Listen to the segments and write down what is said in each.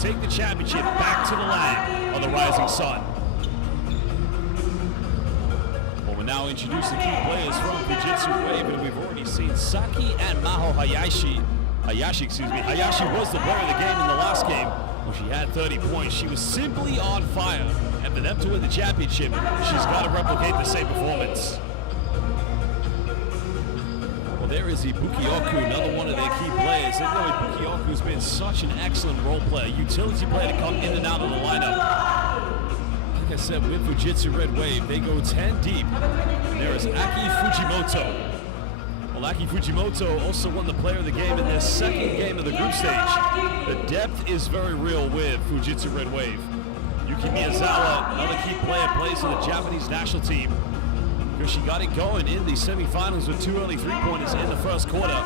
take the championship back to the land of the rising sun. Well, we're now introducing key players from Fujitsu Wave, and we've already seen Saki and Maho Hayashi. Hayashi was the player of the game in the last game. Well, she had 30 points. She was simply on fire. And for them to win the championship, she's got to replicate the same performance. Well, there is Ibuki Oku, another one of their key players. And Ibuki Oku's been such an excellent role player, utility player to come in and out of the lineup. Like I said, with Fujitsu Red Wave, they go 10 deep. There is Aki Fujimoto. Aki Fujimoto also won the player of the game in their second game of the group stage. The depth is very real with Fujitsu Red Wave. Yuki Miyazawa, another key player, plays for the Japanese national team because she got it going in the semifinals with 2 early three-pointers in the first quarter.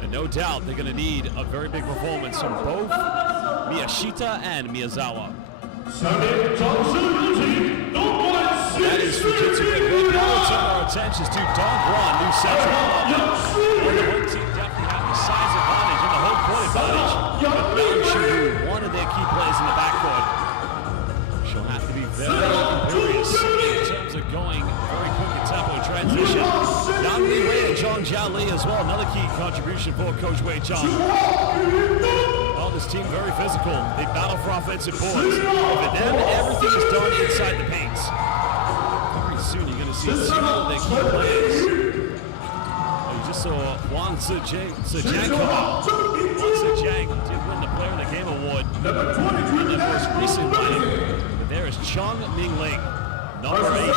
And no doubt they're going to need a very big performance from both Miyashita and Miyazawa. That is Fujitsu Red Wave. Now we'll turn our attentions to Dongguan, new central club. Well, the one team definitely had the size advantage and the home court advantage. But Nanshu, one of their key players in the backcourt, she'll have to be very imperious in terms of going very quick in tempo transition. Yang Li Wei and Zhang Jia Li as well, another key contribution for Coach Wei Chang. Well, this team very physical. They battle for offensive boards. For them, everything is done inside the paint. Soon you're going to see two of their key players. We just saw Wang Zhejiang come out. Wang Zhejiang did win the Player of the Game award in the most recent lineup. But there is Chung Ming Ling, number 18.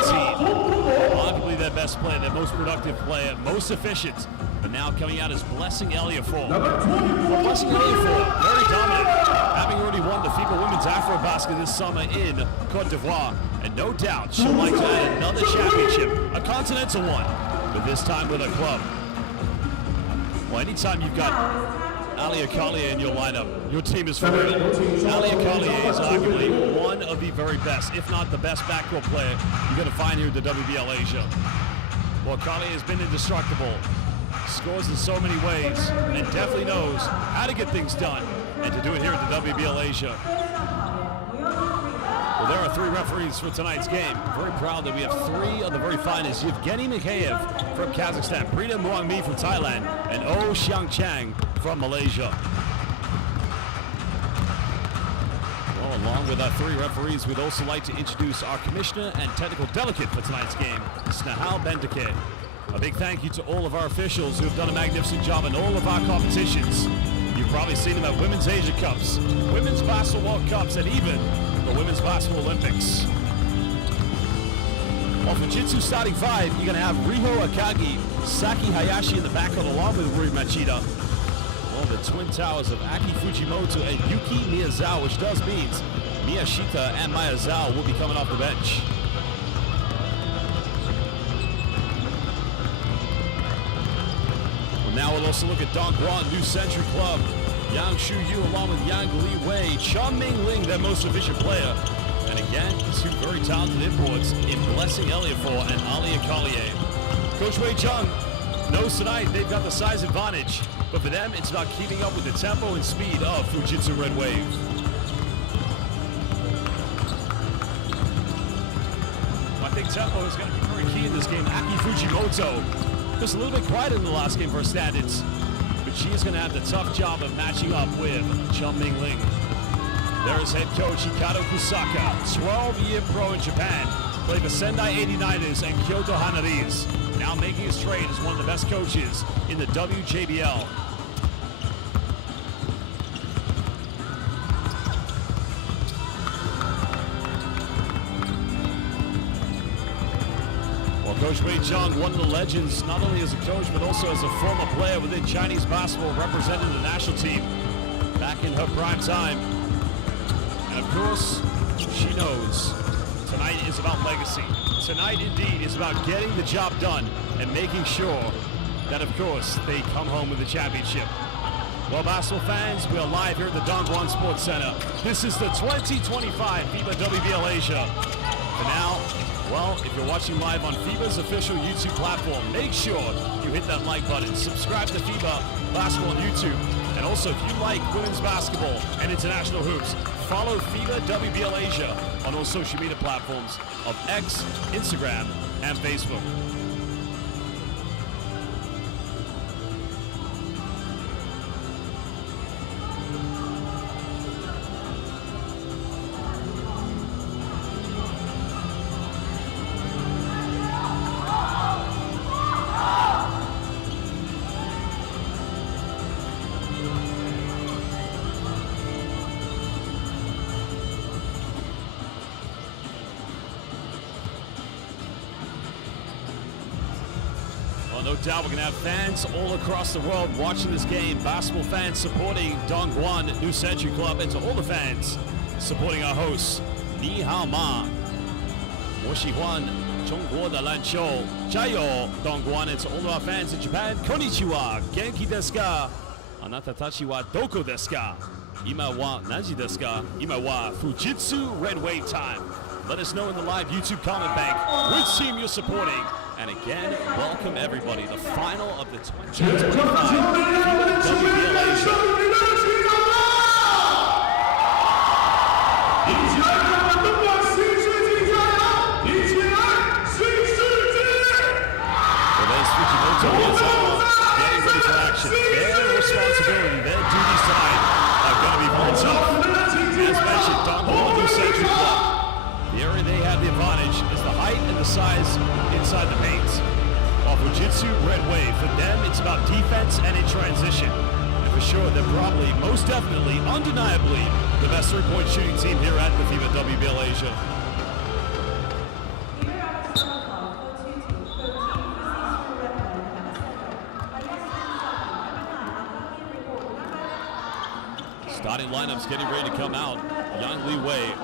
Arguably their best player, their most productive player, most efficient. But now coming out as Blessing Eliafor. Blessing Eliafor, very dominant, having already won the FIBA Women's Afrobasket this summer in Cote d'Ivoire. And no doubt she'll like to add another championship, a continental one, but this time with a club. Well, anytime you've got Alia Collier in your lineup, your team is for real. Alia Collier is arguably one of the very best, if not the best backcourt player you're going to find here at the WBL Asia. Well, Collier has been indestructible, scores in so many ways, and definitely knows how to get things done, and to do it here at the WBL Asia. Well, there are 3 referees for tonight's game. Very proud that we have 3 of the very finest. Yevgeny Mikheyev from Kazakhstan, Prita Muangmi from Thailand, and Oh Xiang Chang from Malaysia. Well, along with our 3 referees, we'd also like to introduce our commissioner and technical delegate for tonight's game, Snehal Bendike. A big thank you to all of our officials who have done a magnificent job in all of our competitions. You've probably seen them at Women's Asia Cups, Women's Basketball World Cups, and even the Women's Basketball Olympics. Well, Fujitsu starting 5, you're going to have Riho Akagi, Saki Hayashi in the backcourt along with Rui Machida. Well, the twin towers of Aki Fujimoto and Yuki Miyazawa, which does mean Miyashita and Miyazawa will be coming off the bench. Well, now we'll also look at Dongguan, new century club. Yang Shuyu along with Yang Li Wei, Chung Ming Ling, their most efficient player. And again, 2 very talented imports in Blessing Eliafor and Alia Collier. Coach Wei Chung knows tonight they've got the size advantage, but for them, it's about keeping up with the tempo and speed of Fujitsu Red Wave. I think tempo is going to be very key in this game. Aki Fujimoto, just a little bit quiet in the last game for her standards. She is going to have the tough job of matching up with Chung Ming Ling. There is head coach Hikaru Kusaka, 12-year pro in Japan, played for Sendai 89ers and Kyoto Hanaris, now making his trade as one of the best coaches in the WJBL. Coach Wei Chang, one of the legends, not only as a coach, but also as a former player within Chinese basketball, representing the national team back in her prime time. And of course, she knows tonight is about legacy. Tonight, indeed, is about getting the job done and making sure that, of course, they come home with the championship. Well, basketball fans, we are live here at the Dongguan Sports Center. This is the 2025 FIBA WBL Asia. For now, well, if you're watching live on FIBA's official YouTube platform, make sure you hit that like button, subscribe to FIBA Basketball on YouTube, and also Also, if you like women's basketball and international hoops, follow FIBA WBL Asia on all social media platforms of X, Instagram, and Facebook. No doubt we're going to have fans all across the world watching this game. Basketball fans supporting Dongguan New Century Club, and to all the fans supporting our hosts. 你好吗? 我喜欢中国的篮球，加油 Dongguan, and to all of our fans in Japan. Konnichiwa, Genki desu ka? あなたたちはどこですか? 今は何時ですか? 今は Fujitsu Red Wave time. Let us know in the live YouTube comment bank which team you're supporting. And again, welcome everybody. The final of the 2025 WBL Asia. Well, there's Fujimoto getting ready for action. Their responsibility, their duties tonight are going to be very tough. As mentioned, Dongguan New Century Club. The area they have the advantage is the height and the size inside the paint. While Fujitsu Red Wave, for them it's about defense and in transition. And for sure, they're probably, most definitely, undeniably, the best three-point shooting team here at the FIBA WBL Asia. Starting lineups getting ready to come out. Yang Li Wei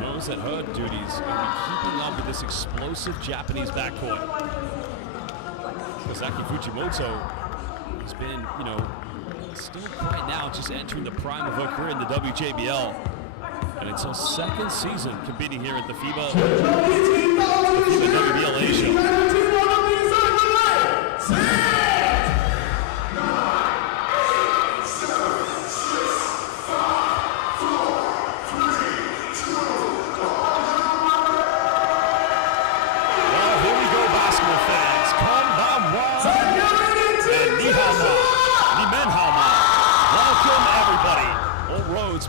knows that her duties are to be keeping up with this explosive Japanese backcourt. Kazaki Fujimoto has been, still right now just entering the prime of her career in the WJBL. And it's her second season competing here at the FIBA WBL Asia.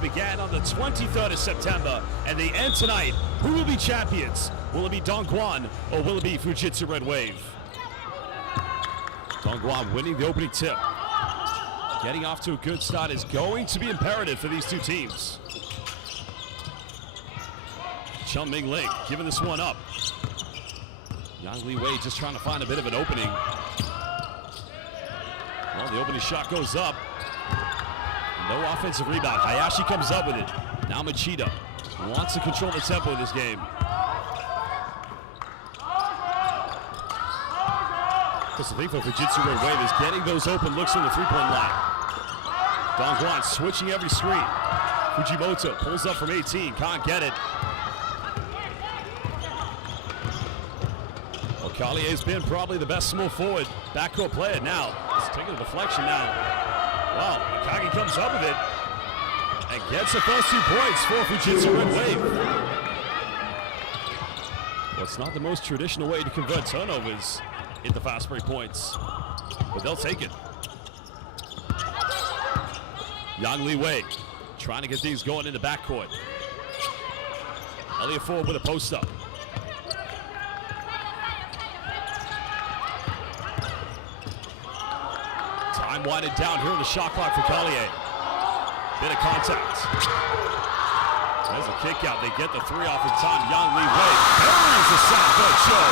Began on the 23rd of September, and they end tonight. Who will be champions? Will it be Dongguan, or will it be Fujitsu Red Wave? Dongguan winning the opening tip. Getting off to a good start is going to be imperative for these two teams. Chun Ming Ling giving this one up. Yang Li Wei just trying to find a bit of an opening. Well, the opening shot goes up. No offensive rebound. Hayashi comes up with it. Now Machida wants to control the tempo of this game. Because the thing for Fujitsu Red Wave is getting those open looks from the three-point line. Dongguan switching every screen. Fujimoto pulls up from 18, can't get it. Well, Collier's been probably the best small forward backcourt player now. He's taking a deflection now. Well, Akagi comes up with it and gets the first 2 points for Fujitsu Red Wave. Well, it's not the most traditional way to convert turnovers into fast break points, but they'll take it. Yang Li Wei trying to get these going in the backcourt. Elliott forward with a post-up. Time winding down here on the shot clock for Collier. Bit of contact. There's a kick out. They get the 3 off in time. Yang Li Wei buries the Southbound show.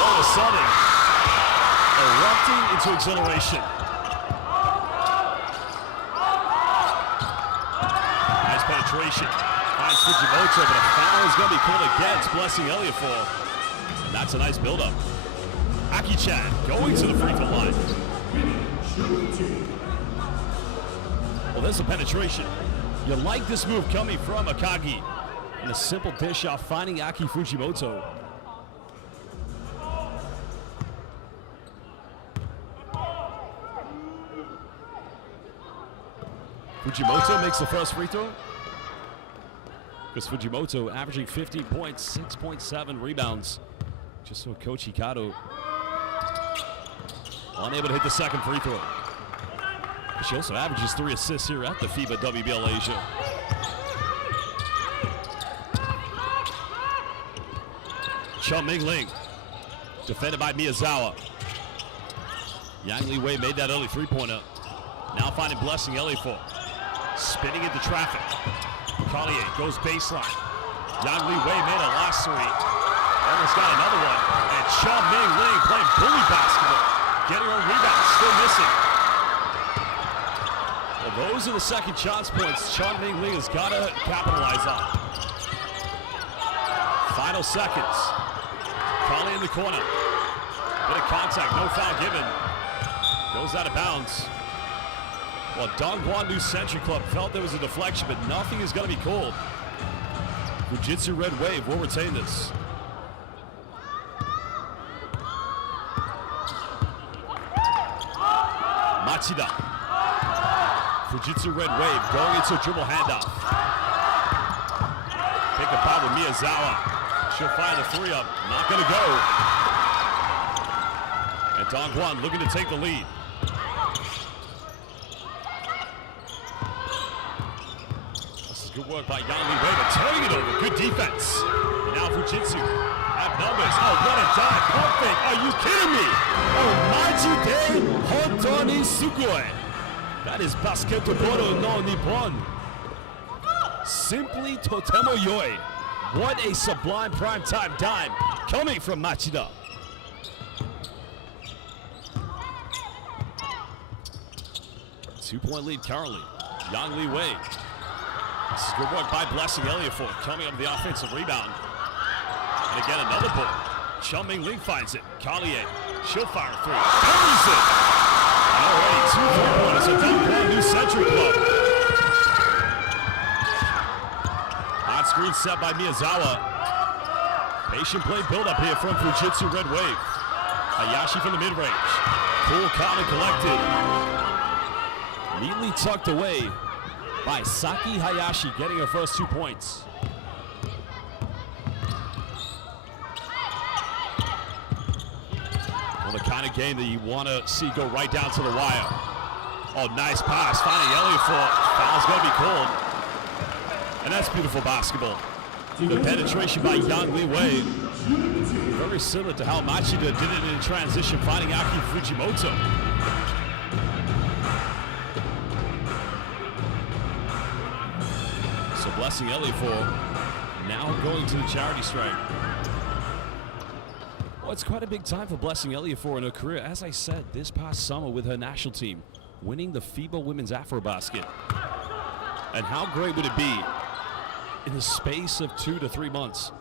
All of a sudden, erupting into exhilaration. Nice penetration. Finds Fujimoto, but a foul is going to be called against, blessing Elliott for. And that's a nice build-up. Aki-chan going to the free throw line. Well, there's a penetration. You like this move coming from Akagi. And a simple dish off finding Aki Fujimoto. Fujimoto makes the first free throw. Because Fujimoto averaging 15 points, 6.7 rebounds. Just so Coach Hikato unable to hit the second free throw. She also averages 3 assists here at the FIBA WBL Asia. Chum Ming Ling, defended by Miyazawa. Yang Li Wei made that early three-pointer. Now finding Blessing Eliafor. Spinning into traffic. Collier goes baseline. Yang Li Wei made a last three. Almost got another one. And Chum Ming Ling playing bully basketball. Getting her rebound, still missing. Well, those are the second chance points Chum Ming Ling has got to capitalize on. Final seconds. Collier in the corner. Bit of contact, no foul given. Goes out of bounds. Well, Dongguan New Century Club felt there was a deflection, but nothing is going to be called. Fujitsu Red Wave will retain this. Machida. Fujitsu Red Wave going into a dribble handoff. Pick up out with Miyazawa. She'll fire the three up. Not going to go. And Dongguan looking to take the lead. Good work by Yang Li Wei, but turning it over. Good defense. And now Fujitsu have numbers. Oh, what a dive. Pump fake. Are you kidding me? Oh, Majide Hontoni Sugoi. That is basketball no Nippon. Simply totemo yoi. What a sublime primetime dime coming from Machida. Two-point lead currently. Yang Li Wei. This is good work by Blessing Eliafor coming up the offensive rebound. And again, another ball. Chum Ming Ling finds it. Collier, she'll fire a three. Buries it! And already 2 3-pointers at Dongguan New Century Club. Hot screen set by Miyazawa. Patient play build-up here from Fujitsu Red Wave. Hayashi from the mid-range. Cool, calm, and collected. Neatly tucked away by Saki Hayashi, getting her first 2 points. Well, the kind of game that you want to see go right down to the wire. Oh, nice pass, finding Eliafor. Foul's going to be called. And that's beautiful basketball. The penetration by Yang Li Wei. Very similar to how Machida did it in transition, finding Aki Fujimoto. So Blessing Eliafor now going to the charity stripe. Well, it's quite a big time for Blessing Eliafor in her career. As I said, this past summer with her national team, winning the FIBA Women's Afrobasket. And how great would it be in the space of 2 to 3 months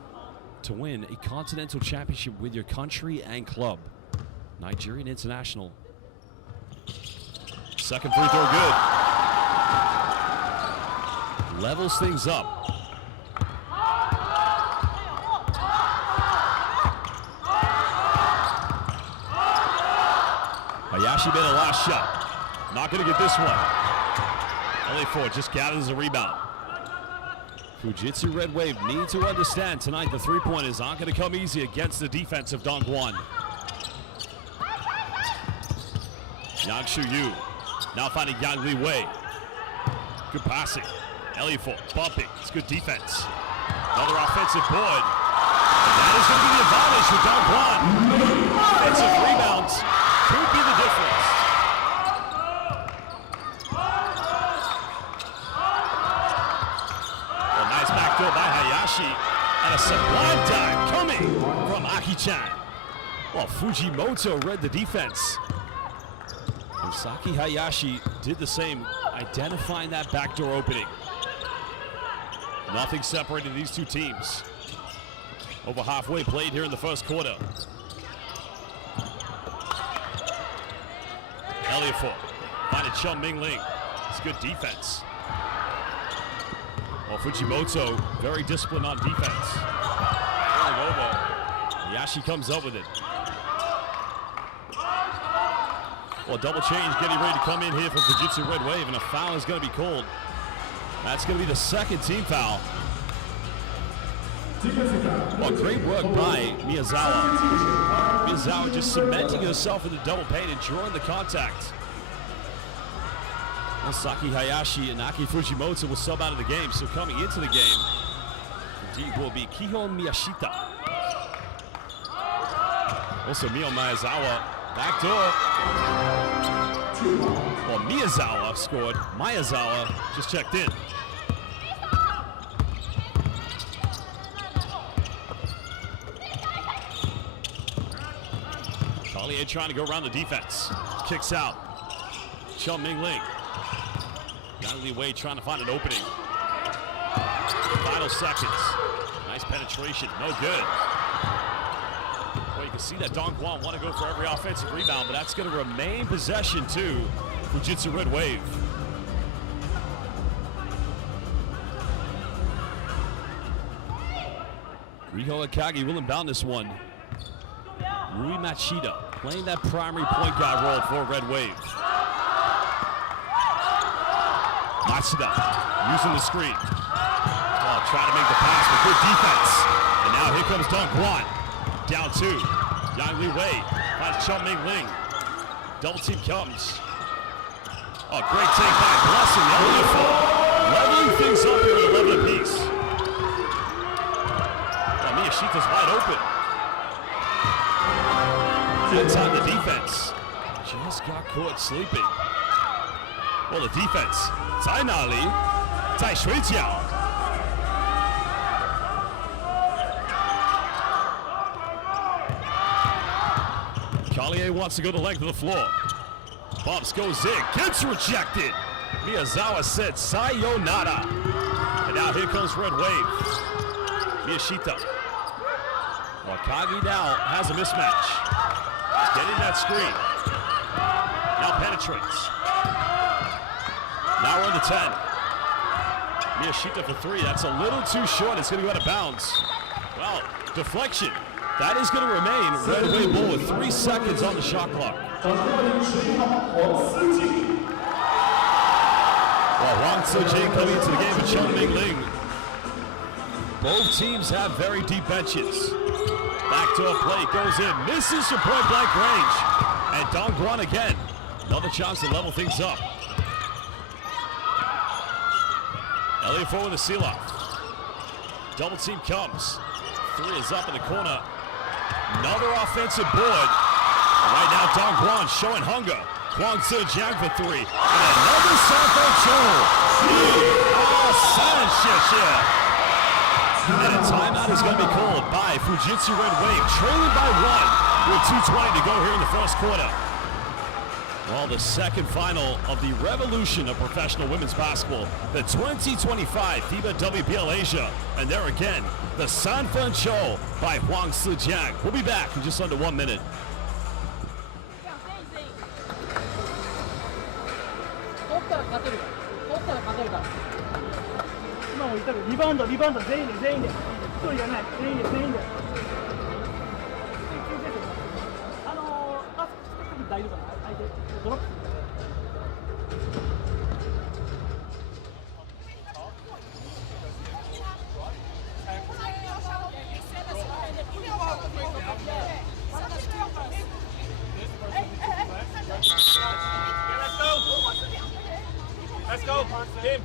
to win a continental championship with your country and club? Nigerian international. Second free throw good. Levels things up. Hayashi made a last shot. Not going to get this one. Eliafor just gathers a rebound. Fujitsu Red Wave need to understand tonight the three-pointers aren't going to come easy against the defense of Dongguan. Yang Shuyu now finding Yang Li Wei. Good passing. Eliafor bumping. It's good defense. Another offensive board. And that is going to be the advantage for Dongguan. Offensive rebounds could be the difference. Well, nice backdoor by Hayashi. And a sublime dive coming from Aki-chan. Well, Fujimoto read the defense. And Saki Hayashi did the same, identifying that backdoor opening. Nothing separated these two teams. Over halfway played here in the first quarter. Eliafor finding Chum Ming Ling. It's good defense. Well, Fujimoto very disciplined on defense. Rolling over. Hayashi comes up with it. Well, double change getting ready to come in here for Fujitsu Red Wave, and a foul is going to be called. That's going to be the second team foul. Well, great work by Miyazawa. Miyazawa just cementing herself in the double paint and drawing the contact. Well, Saki Hayashi and Aki Fujimoto will sub out of the game, so coming into the game, indeed will be Kihon Miyashita. Also, Mio Miyazawa, back door. Well, Miyazawa scored. Miyazawa just checked in. Collier trying to go around the defense. Kicks out. Chum Ming Ling. Natalie Wade trying to find an opening. Final seconds. Nice penetration. No good. Well, you can see that Dongguan want to go for every offensive rebound, but that's going to remain possession to Fujitsu Red Wave. Riho Akagi will inbound this one. Rui Machida playing that primary point guard role for Red Wave. Machida using the screen. Oh, trying to make the pass with good defense. And now here comes Dongguan. Down two. Yang Li Wei finds Chum Ming Ling. Double team comes. Oh, great take by Blessing. Leveling things up here at 11 apiece. Oh, Miyashita's wide open. Inside the defense. Just got caught sleeping. Well, the defense. 在哪里？在睡觉。Collier wants to go the length of the floor. Bumps goes in, gets rejected. Miyazawa said sayonara. And now here comes Red Wave. Miyashita. Wakagi now has a mismatch. Getting that screen. Now penetrates. Now we're in the 10. Miyashita for three. That's a little too short. It's going to go out of bounds. Well, deflection. That is going to remain. Red Wave ball with 3 seconds on the shot clock. Well, Wang Tzu-Jing coming into the game with Chun Ming Ling. Both teams have very deep benches. Backdoor play goes in, misses from point blank range. And Dongguan again. Another chance to level things up. Elliott forward with the seal-off. Double team comes. Three is up in the corner. Another offensive board. Right now, Dongguan showing hunger. Kwang Tzu-Jiang for three. And another Sanford Cho. And a timeout is going to be called by Fujitsu Red Wave, trailing by 1 with 2:20 to go here in the first quarter. Well, the second final of the revolution of professional women's basketball, the 2025 FIBA WBL Asia. And there again, the Sanford Cho by Hwang Tzu-Jiang. We'll be back in just under 1 minute. Let's go, Tim.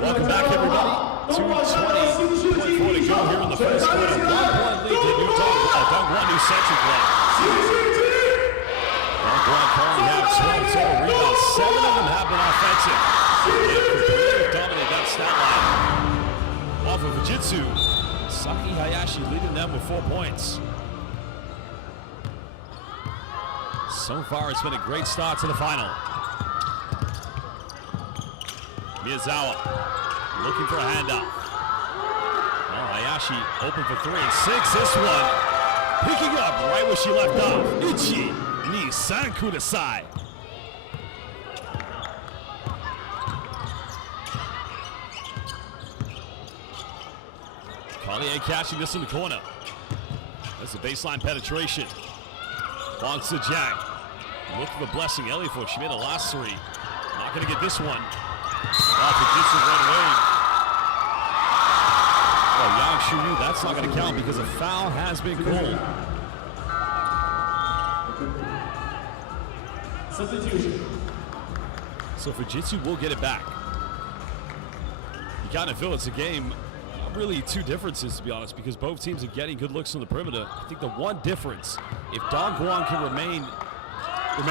Welcome back, everybody. 2:20 to go here in the first quarter. 1-1 lead to Dongguan New Century Club. Dongguan currently have 12 total rebounds. 7 of them have been offensive. They completely dominate that stat line. Off of Fujitsu, Saki Hayashi leading them with 4 points. So far, it's been a great start to the final. Miyazawa looking for a handoff. Well, Hayashi open for 3 and 6. This one picking up right where she left off. Ichi ni san kudasai. Collier catching this in the corner. That's the baseline penetration. Wants to Jack. Look for the blessing. Eliafor, she made the last three. Not going to get this one. Fujitsu right away. Well, Yang Shuyu, that's not going to count because a foul has been called. So Fujitsu will get it back. You kind of feel it's a game, really two differences to be honest, because both teams are getting good looks on the perimeter. I think the one difference, if Dongguan can remain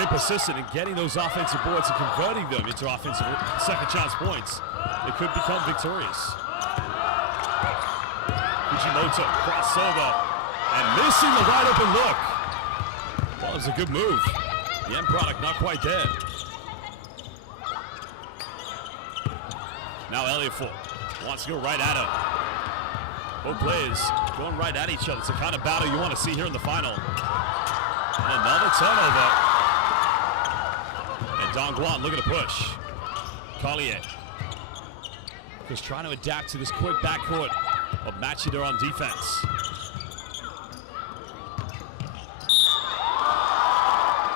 persistent in getting those offensive boards and converting them into offensive second chance points, they could become victorious. Fujimoto crossover and missing the wide open look. Well, it was a good move. The end product not quite there. Now Eliafor wants to go right at him. Both players going right at each other. It's the kind of battle you want to see here in the final. And another turnover. And Dongguan looking to push. Collier just trying to adapt to this quick backcourt of Machida on defense.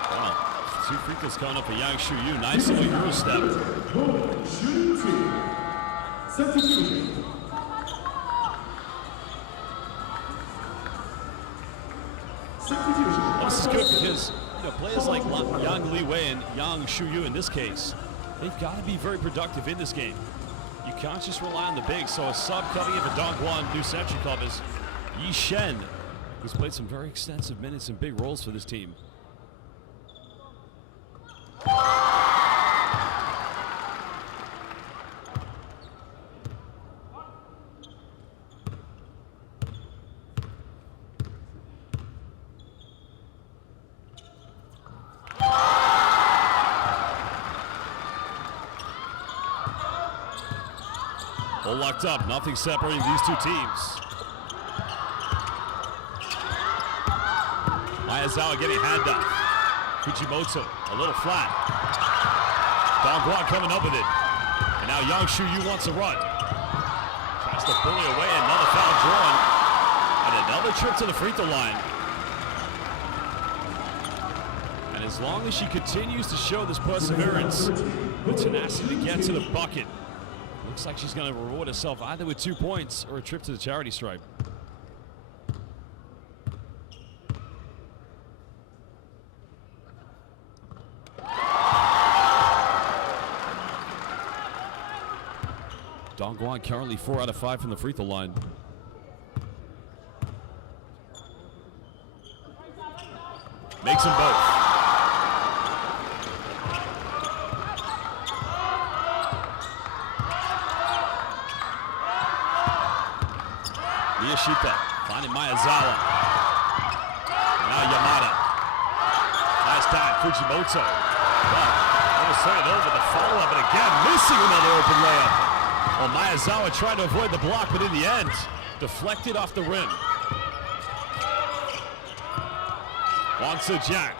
Wow. Two free throws coming up for Yang Shuyu. Nice little Euro step. This is good because players like Yang Liwei and Yang Shuyu in this case, they've got to be very productive in this game. You can't just rely on the bigs. So a sub coming in for Dongguan, new century club is Yi Shen, who's played some very extensive minutes and big roles for this team. All locked up, nothing separating these two teams. Miyazawa getting hand up. Fujimoto a little flat. Dongguan coming up with it. And now Yang Shuyu wants to run. Tries to bully away, another foul drawn. And another trip to the free throw line. And as long as she continues to show this perseverance, the tenacity to get to the bucket, looks like she's going to reward herself either with 2 points or a trip to the charity stripe. Dongguan currently 4 out of 5 from the free throw line. Makes them both. Miyashita finding Miyazawa. Now Yamada. Last time Fujimoto. Well, almost turn it over. The follow-up and again missing another open layup. Well, Miyazawa trying to avoid the block, but in the end, deflected off the rim. Wants a Jack.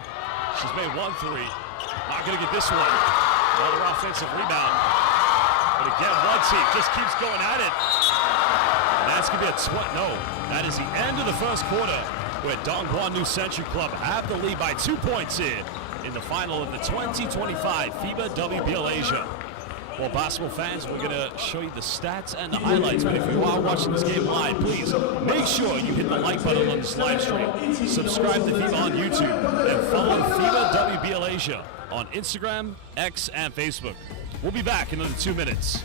She's made 1 3. Not going to get this one. Another offensive rebound. But again, one team just keeps going at it. That's going to be a that is the end of the first quarter, where Dongguan New Century Club have the lead by 2 points here in the final of the 2025 FIBA WBL Asia. Well, basketball fans, we're going to show you the stats and the highlights, but if you are watching this game live, please make sure you hit the like button on this live stream, subscribe to FIBA on YouTube, and follow FIBA WBL Asia on Instagram, X, and Facebook. We'll be back in another 2 minutes.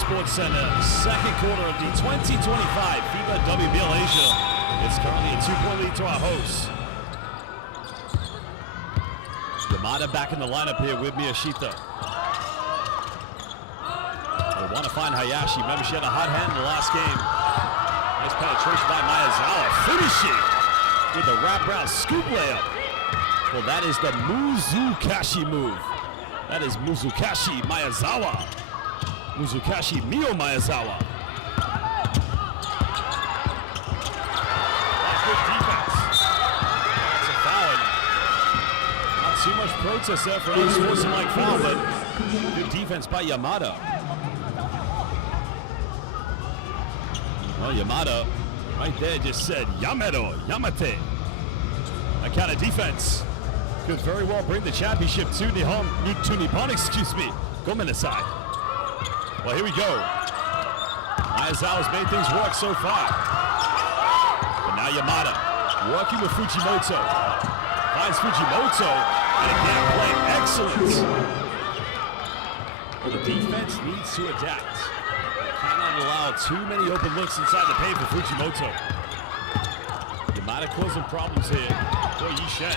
Sports Center, second quarter of the 2025 FIBA WBL Asia. It's currently a 2-point lead to our hosts. Yamada back in the lineup here with Miyashita. They want to find Hayashi. Remember, she had a hot hand in the last game. Nice penetration by Miyazawa. Finishing with a wraparound scoop layup. Well, that is the Muzukashi move. That is Muzukashi Miyazawa. Muzukashi Mio Miyazawa. That's good defense. That's a foul. Not too much protest there for an unsportsmanlike foul, but good defense by Yamada. Well, Yamada right there just said Yamero, Yamate. That kind of defense could very well bring the championship to Nippon, excuse me. Gomenasai. Well, here we go. Miyazawa's made things work so far. But now Yamada working with Fujimoto. Finds Fujimoto, and again playing excellent. Well, the defense needs to adapt. Cannot allow too many open looks inside the paint for Fujimoto. Yamada causing problems here for Yishen.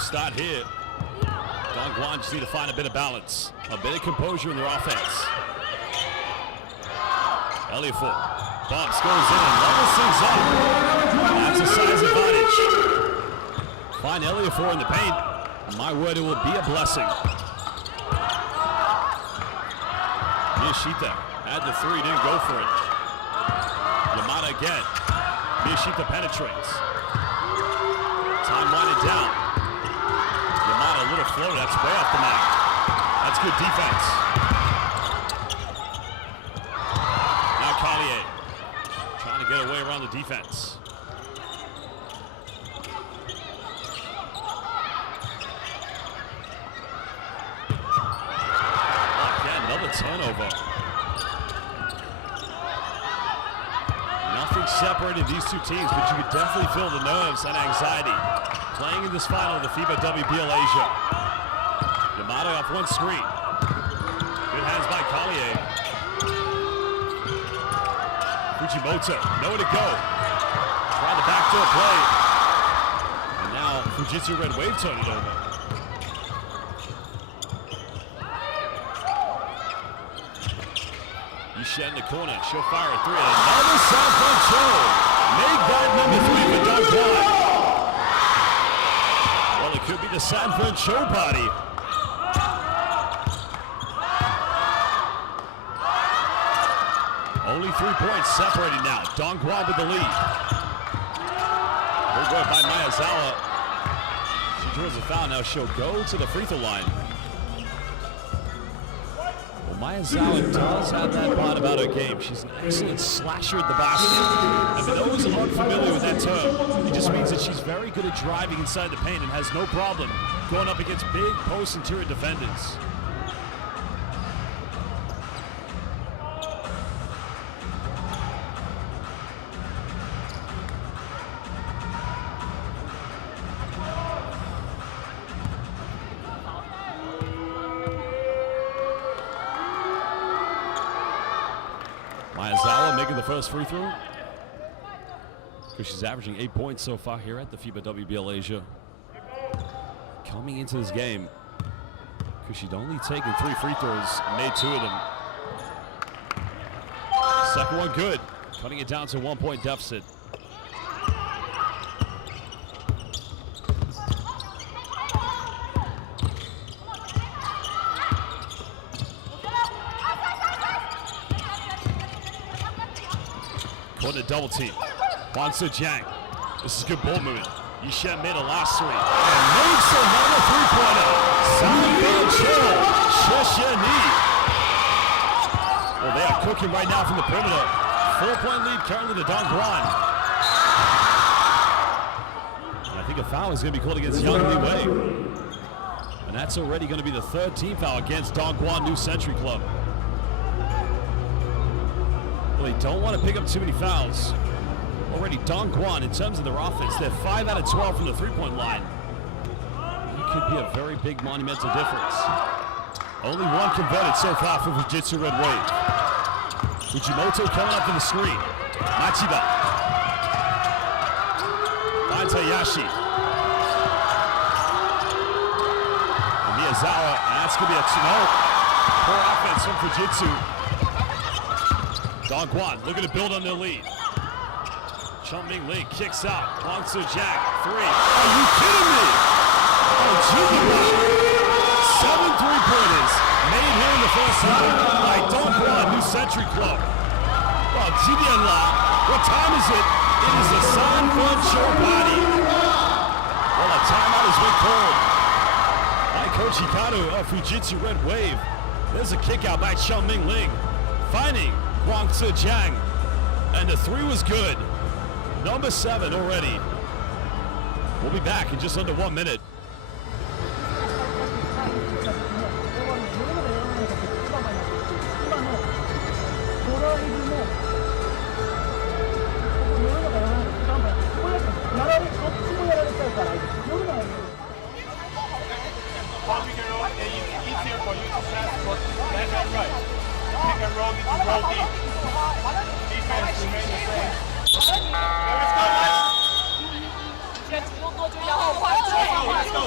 Start here. Dongguan just need to find a bit of balance, a bit of composure in their offense. Eliafor bumps, goes in, and levels things up. That's a size advantage. Find Eliafor in the paint. My word, it will be a blessing. Miyashita had the three, didn't go for it. Yamada again. Miyashita penetrates. Time winding down. Yamada, a little floater, that's way off the mark. That's good defense. Now Collier, trying to get away around the defense. Again, another turnover. Nothing separated these two teams, but you could definitely feel the nerves and anxiety playing in this final of the FIBA WBL Asia. Yamada off one screen. Good hands by Collier. Fujimoto, nowhere to go. Trying the backdoor play. And now Fujitsu Red Wave turned it over. Yishen in the corner, she'll fire a three. Another South front show. Made that number 3 for Dongguan. Well, it could be the Sanford show party. Only 3 points separated now. Dongguan with the lead. Good work by Miyazawa. She draws a foul. Now she'll go to the free throw line. Well, Miyazawa does have that part about her game. She's an excellent slasher at the basket. And for those who aren't familiar with that term, it just means that she's very good at driving inside the paint and has no problem going up against big post interior defenders. Miyazawa making the first free throw, because she's averaging 8 points so far here at the FIBA WBL Asia. Coming into this game, because she'd only taken 3 free throws and made 2 of them. Second one good, cutting it down to a 1-point deficit. Putting a double team. Wansu Jiang. This is good ball movement. Yishen made a last 3. And makes another 3-pointer. Simon Chill. Shishani. Well, they are cooking right now from the perimeter. 4-point lead currently to Dongguan. And I think a foul is going to be called against Young Li Wei. And that's already going to be the 3rd team foul against Dongguan New Century Club. They don't want to pick up too many fouls. Already Dongguan, in terms of their offense, they're 5 out of 12 from the 3-point line. You could be a very big monumental difference. Only one converted so far for Fujitsu Red Wave. Fujimoto coming up in the screen. Machida. Finds Hayashi. And Miyazawa, and that's going to be a 2-0. Poor offense from Fujitsu. Dongguan looking to build on their lead. Chun-Ming Lee kicks out. Wang Tzu-Jiang, 3. Are you kidding me? Oh, gee, 7 3-pointers made here in the first half by Dongguan, New Century Club. Well, Jidianla, what time is it? It is a Sanford show body. Well, a timeout has been called by Coach Hikaru of Fujitsu Red Wave. There's a kick out by Chun-Ming Lee, finding Wang Tzu-Jiang, and the 3 was good. Number 7 already. We'll be back in just under 1 minute. Easier for you to pass left and right. Pick and roll, need to roll deep. Defense remain the same. Let's go, Let's go.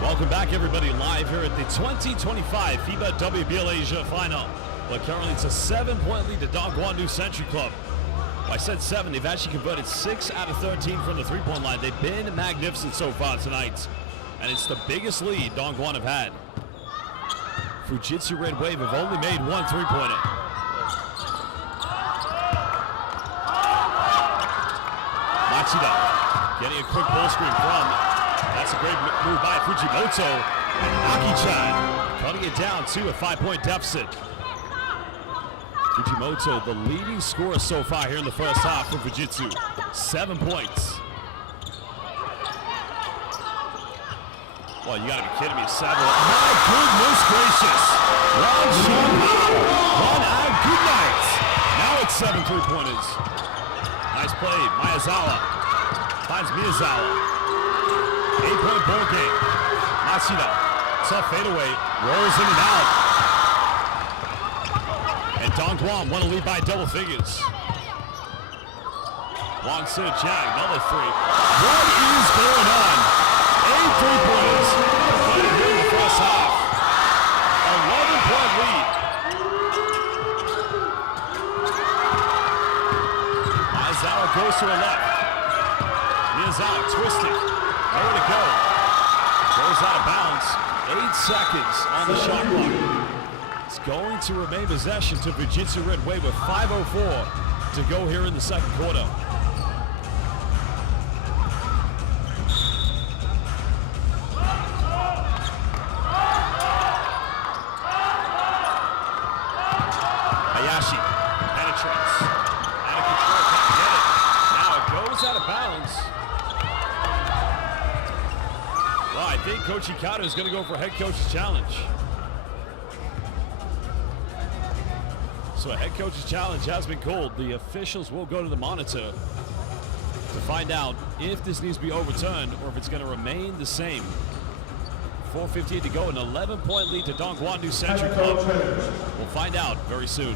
Welcome back, everybody, live here at the 2025 FIBA WBL Asia Final. But currently it's a 7-point lead to Dongguan New Century Club. Well, I said 7, they've actually converted 6 out of 13 from the 3-point line. They've been magnificent so far tonight, and it's the biggest lead Dongguan have had. Fujitsu Red Wave have only made 1 3-pointer. Machida getting a quick ball screen from. That's a great move by Fujimoto. And Aki-chan cutting it down to a 5-point deficit. Fujimoto, the leading scorer so far here in the first half for Fujitsu. 7 points. Well, you gotta be kidding me, 7. My goodness gracious. Run out, good night. Now it's 7 3-pointers. Nice play, Miyazawa. Finds Miyazawa. 8-point ball game. Machida, tough fadeaway, rolls in and out. And Dongguan want to lead by double figures. Wang Tzu-Jiang, another 3. What is going on? 8 3-pointers played here in the first half. 11-point lead. Miyazawa goes to the left. Miyazawa twisted. Nowhere to go. Goes out of bounds. 8 seconds on the shot clock. It's going to remain possession to Fujitsu Red Wave with 5:04 to go here in the second quarter. Hayashi penetrates. Out of control, can't get it. Now it goes out of bounds. Well, I think Coach Hikaru is going to go for head coach's challenge. So a head coach's challenge has been called. The officials will go to the monitor to find out if this needs to be overturned or if it's going to remain the same. 4:58 to go, an 11-point lead to Dongguan New Century Club. We'll find out very soon.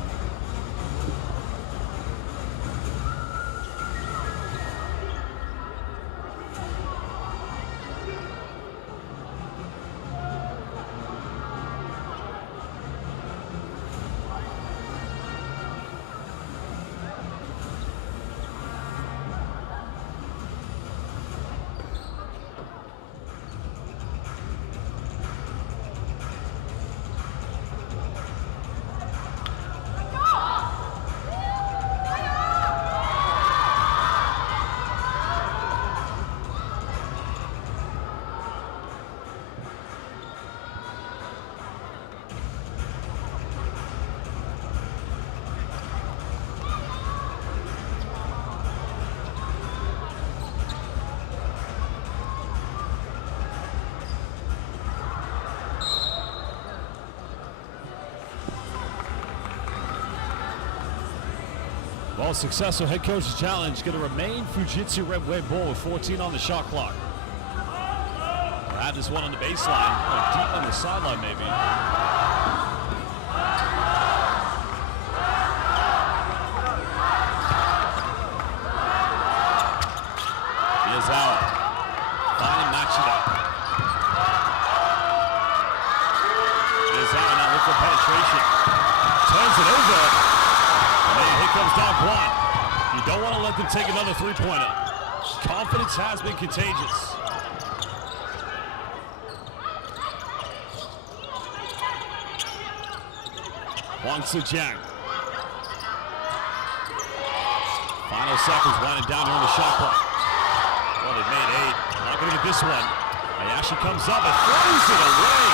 Well, successful head coach's challenge going to remain Fujitsu Red Wave ball with 14 on the shot clock. We'll have this one on the baseline, or deep on the sideline maybe. Miyazawa, fine and match it up. Miyazawa now looking for penetration. Turns it over. And then here comes Dongguan. You don't want to let them take another three-pointer. Confidence has been contagious. Wang Zijiang. Final seconds winding down here on the shot clock. Well, they've made 8. Not going to get this one. Hayashi comes up and throws it away.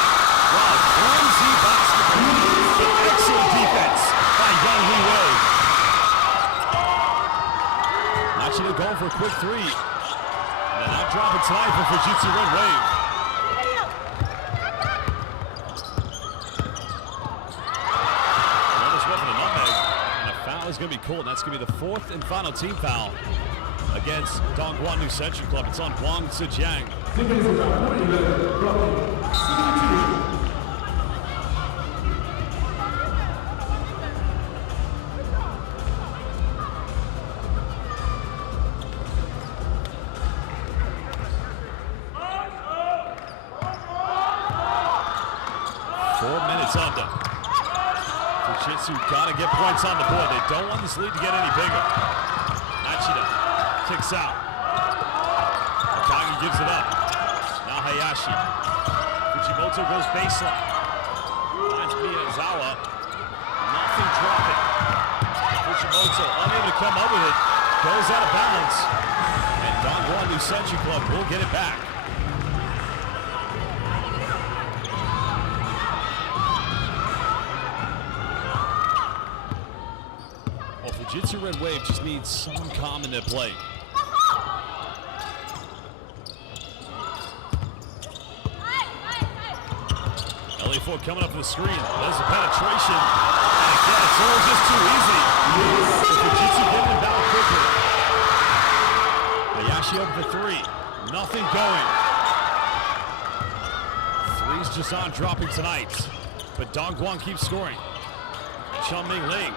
Wow, flimsy basketball. Excellent defense by Young Lee Wei. Actually going for a quick 3. And they're not dropping tonight for Fujitsu Red Wave. Almost went for the nutmeg. And a foul is going to be called. That's going to be the 4th and final team foul against Dongguan New Century Club. It's on Wang Zijiang. 4 minutes under. Fujitsu got to get points on the board. They don't want this lead to get any bigger. Machida kicks out. Akagi gives it up. Now Hayashi. Fujimoto goes baseline. Finds Miyazawa. Nothing dropping. Fujimoto unable to come up with it. Goes out of bounds. And Dongguan New Century Club will get it back. Fujitsu Red Wave just needs some calm in their play. LA4 coming up for the screen. There's a penetration. And again, it's all just too easy. Fujitsu getting it down quickly. Hayashi open for 3. Nothing going. 3's just on dropping tonight. But Dongguan keeps scoring. Chun-Ming Ling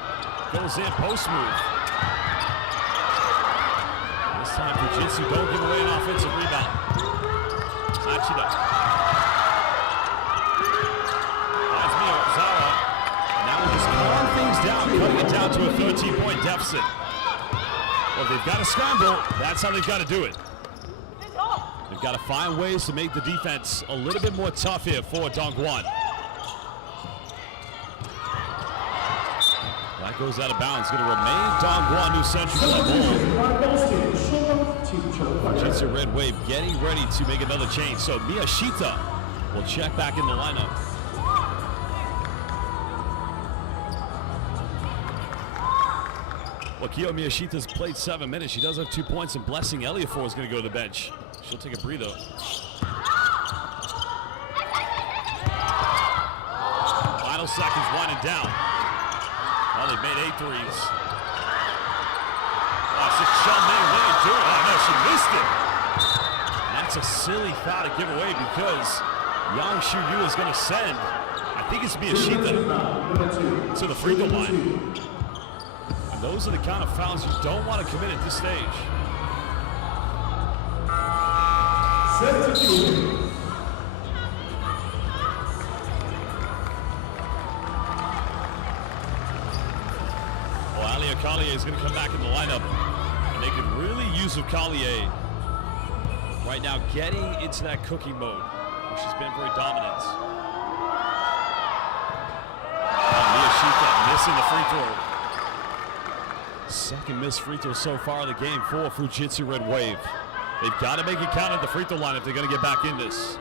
goes in, post move. This time Fujitsu don't give away an offensive rebound. Machida. Finds Miyazawa. Now we'll just calm things down, cutting it down to a 13-point deficit. Well, they've got to scramble. That's how they've got to do it. They've got to find ways to make the defense a little bit more tough here for Dongguan. That goes out of bounds. Going to remain Dongguan New Century ball. Fujitsu Red Wave getting ready to make another change. So Miyashita will check back in the lineup. Well, Kiyo Miyashita's played 7 minutes. She does have 2 points, and Blessing Eliafor is going to go to the bench. She'll take a breather. Final seconds winding down. Well, they've made 8 threes. Oh, it's a Chun-Ming Ling doing. Oh, no, she missed it. And that's a silly foul to give away because Yang Shu-Yu is going to send, I think it's Miyashita, to the free throw line. And those are the kind of fouls you don't want to commit at this stage. Collier is going to come back in the lineup, and they could really use of Collier right now getting into that cooking mode, which has been very dominant. Miyashita missing the free throw. Second missed free throw so far in the game for Fujitsu Red Wave. They've got to make it count at the free throw line if they're going to get back in this.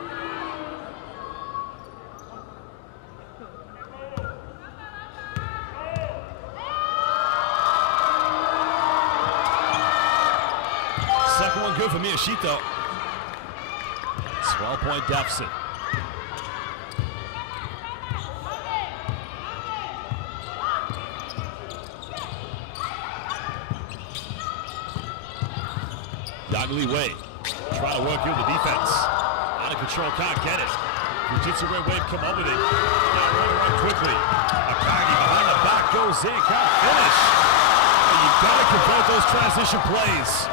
Second one good for Miyashita. 12-point deficit. Dongguan Wei trying to work here with the defense. Out of control, can't get it. Fujitsu Red Wave come up with it. Now run quickly. Akagi behind the back goes in, can't finish. Oh, you gotta convert those transition plays.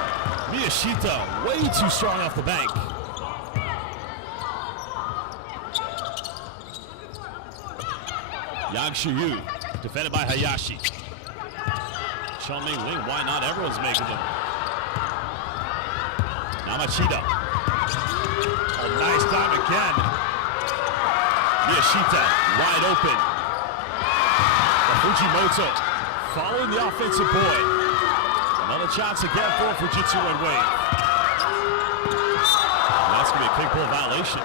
Miyashita way too strong off the bank. Yang Shiyu defended by Hayashi. Chong Ming Ling, why not? Everyone's making them. Namachita. Oh, nice time again. Miyashita wide open. Fujimoto following the offensive board. Another chance again for Fujitsu Red Wave. That's going to be a kick ball violation.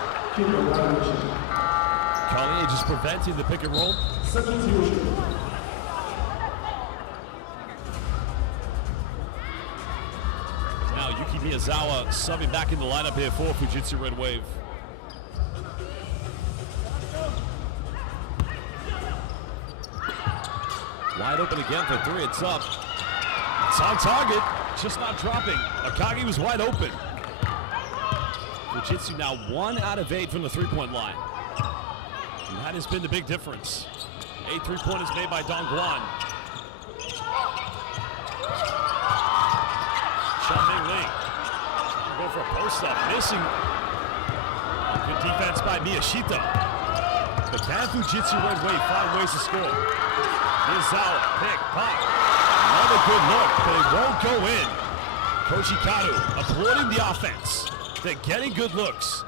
Collier just preventing the pick and roll. Now Yuki Miyazawa subbing back in the lineup here for Fujitsu Red Wave. Wide open again for three, it's up. It's on target, just not dropping. Akagi was wide open. Fujitsu now 1 out of 8 from the three-point line. And that has been the big difference. 8 3-pointers made by Dongguan. Chong Ming Ling. Go for a post-up, missing. Good defense by Miyashita. But can Fujitsu Red Wave find ways to score? Miyazawa, pick, pop. Another good look, but it won't go in. Coach Hikaru applauding the offense. They're getting good looks,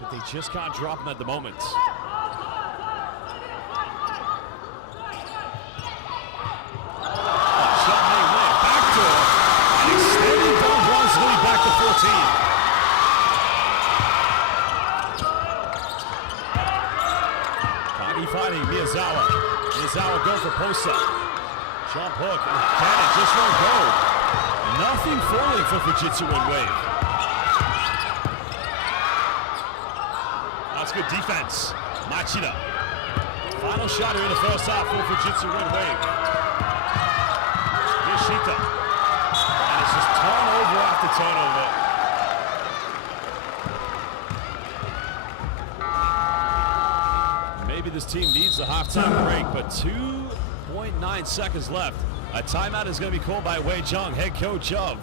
but they just can't drop them at the moment. Chong Ming Ling, backdoor, and extending Dongguan's lead back to 14. Kagi fighting Miyazawa. Miyazawa goes for post-up. Jump hook, and it just won't go. Nothing falling for Fujitsu Red Wave. That's good defense. Machida. Final shot here in the first half for Fujitsu Red Wave. Miyashita. And it's just turnover after turnover. Maybe this team needs a halftime break, but 2.9 seconds left. A timeout is going to be called by Wei Zhang, head coach of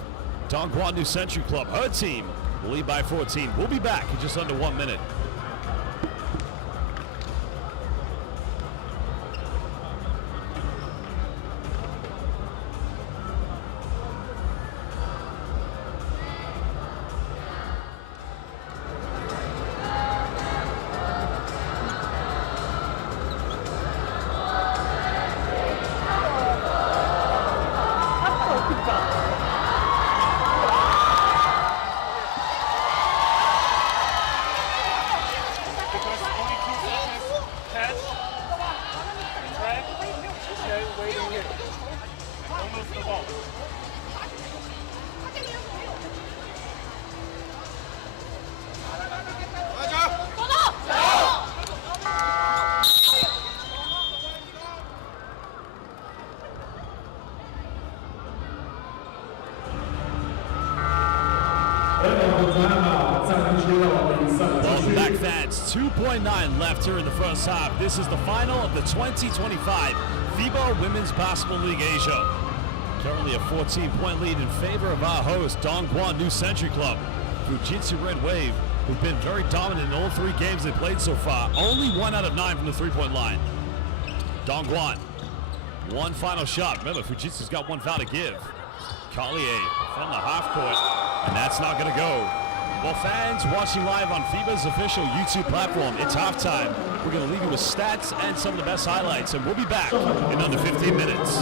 Dongguan New Century Club. Her team will lead by 14. We'll be back in just under 1 minute. Welcome back, fans. 2.9 left here in the first half. This is the final of the 2025 FIBA Women's Basketball League Asia. Currently a 14-point lead in favor of our host, Dongguan New Century Club. Fujitsu Red Wave, who've been very dominant in all 3 games they've played so far. Only 1 out of 9 from the three-point line. Dongguan, 1 final shot. Remember, Fujitsu's got 1 foul to give. Collier from the half court, and that's not going to go. Well, fans watching live on FIBA's official YouTube platform, it's halftime. We're going to leave you with stats and some of the best highlights, and we'll be back in under 15 minutes.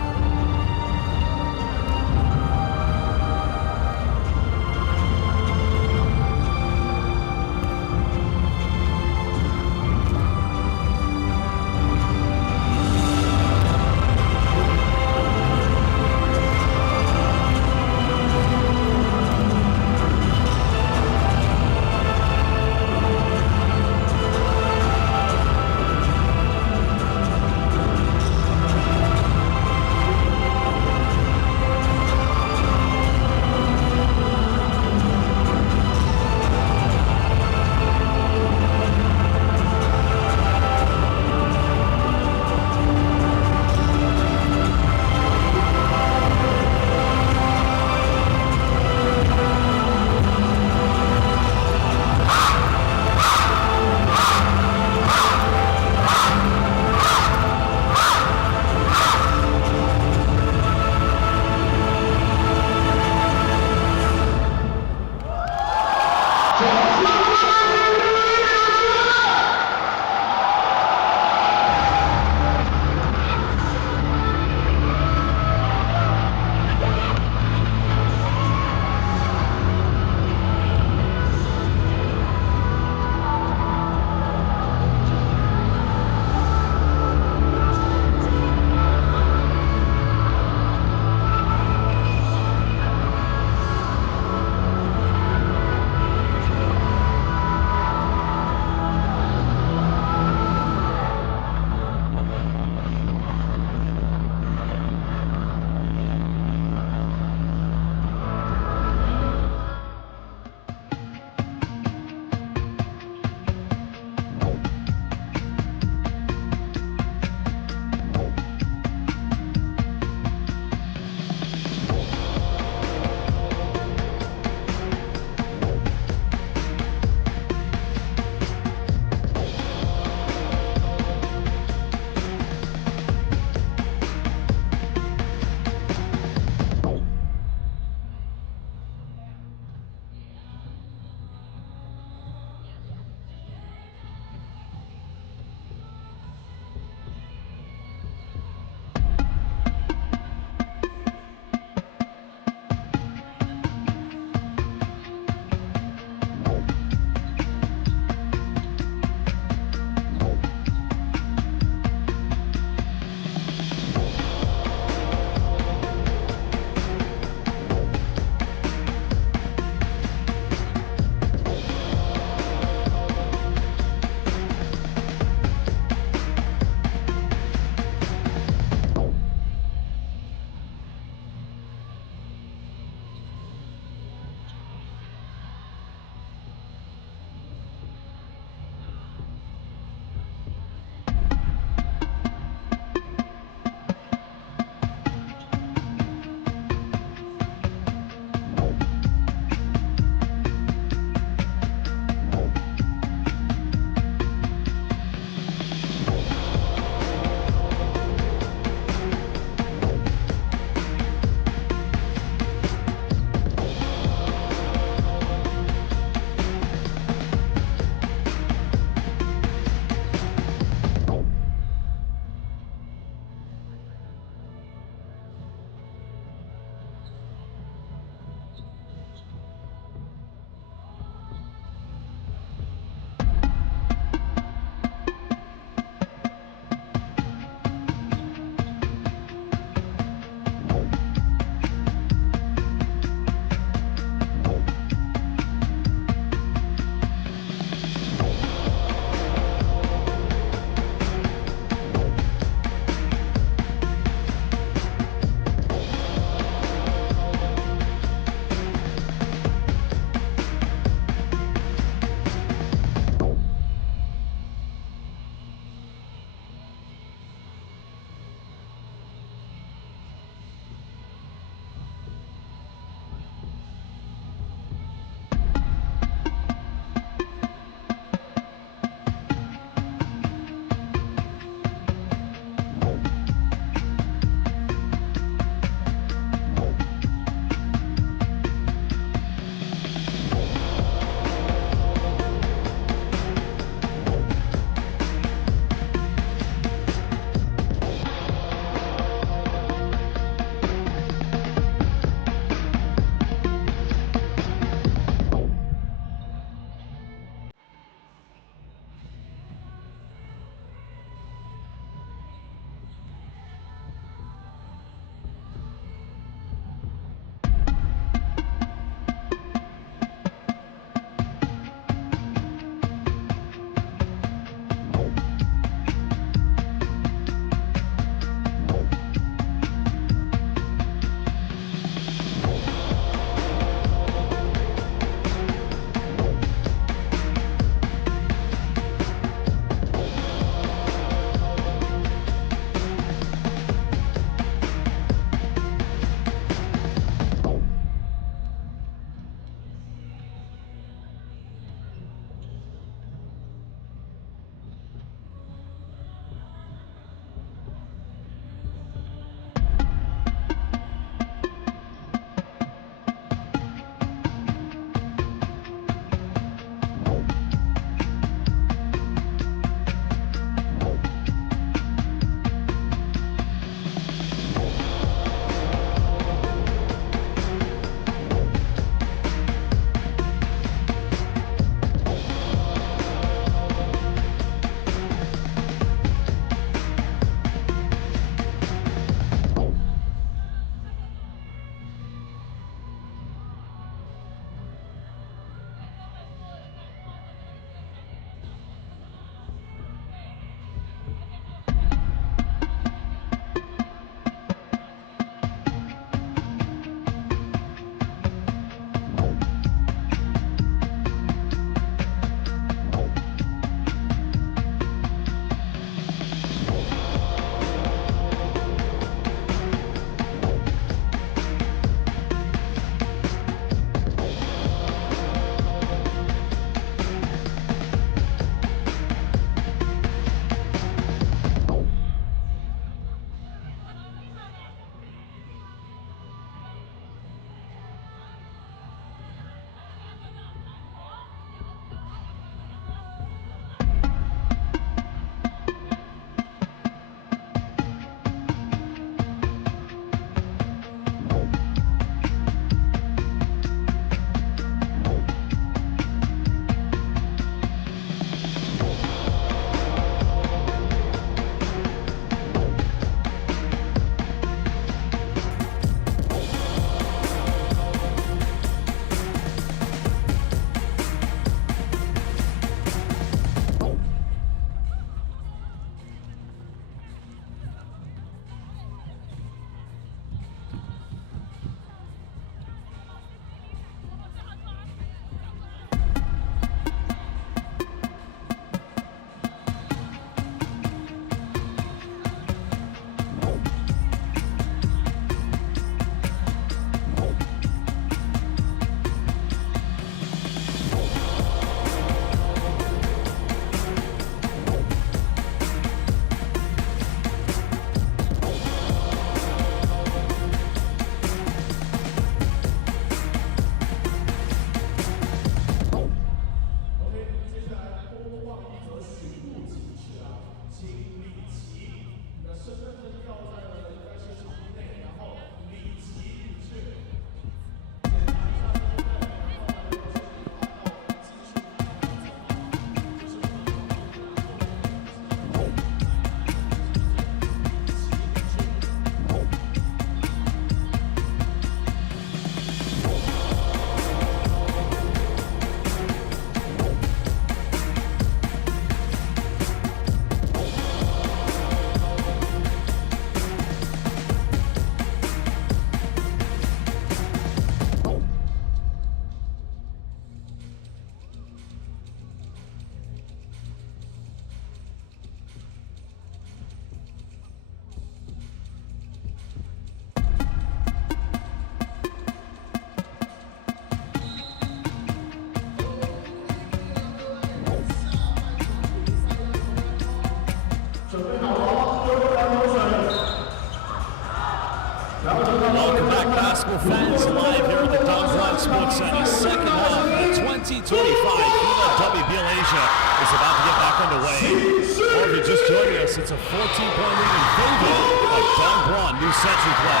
Global fans live here at the Dongguan Sports Center. Second half of the 2025 FIBA WBL Asia is about to get back underway. Or if you're just joining us, it's a 14-point lead in favor of Dongguan New Century Club.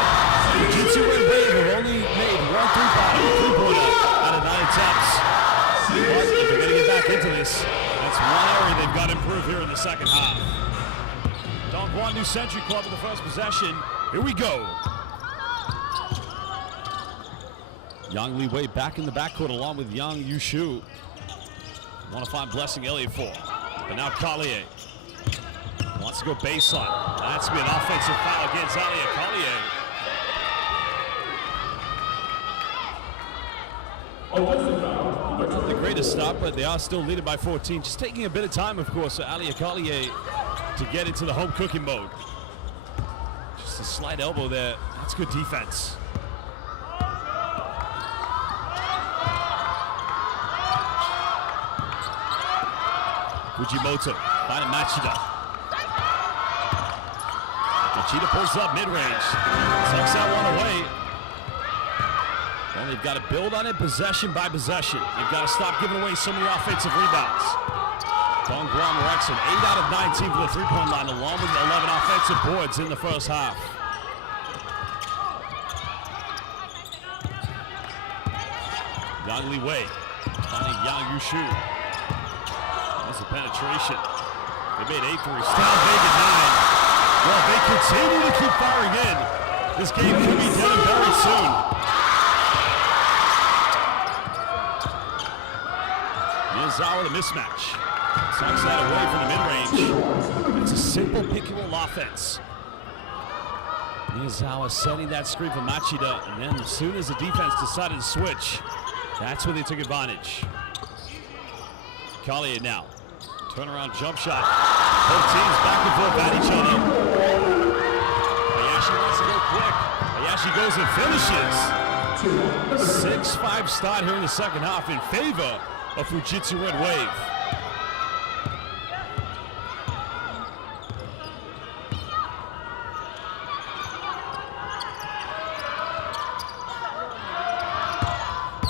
Fujitsu Red Wave have only made one three-pointer out of 9 attempts. But if they're going to get back into this, that's one area they've got to improve here in the second half. Dongguan New Century Club in the first possession. Here we go. Yang Li Wei back in the backcourt along with Yang Yushu. Want to find Blessing Elliott for. But now Collier wants to go baseline. That's going to be an offensive foul against Alia Collier. Not the greatest start, but they are still leading by 14. Just taking a bit of time, of course, for Alia Collier to get into the home cooking mode. Just a slight elbow there. That's good defense. Fujimoto finding Machida. Machida pulls up mid-range. Sucks that one away. Well, they've got to build on it possession by possession. You've got to stop giving away so many offensive rebounds. Dongguan Rexon, 8 out of 19 for the three-point line, along with 11 offensive boards in the first half. Yang Li Wei finding Yang Yushu. That's a penetration. They made 8 threes. Down big at 9. Well, they continue to keep firing in. This game could be done very soon. Miyazawa the mismatch. Sucks that away from the mid-range. It's a simple pick-and-roll offense. Miyazawa setting that screen for Machida, and then as soon as the defense decided to switch, that's when they took advantage. Collier now. Turnaround jump shot. Both teams back and forth at each other. Hayashi wants to go quick. Hayashi goes and finishes. 6-5 start here in the second half in favor of Fujitsu Red Wave.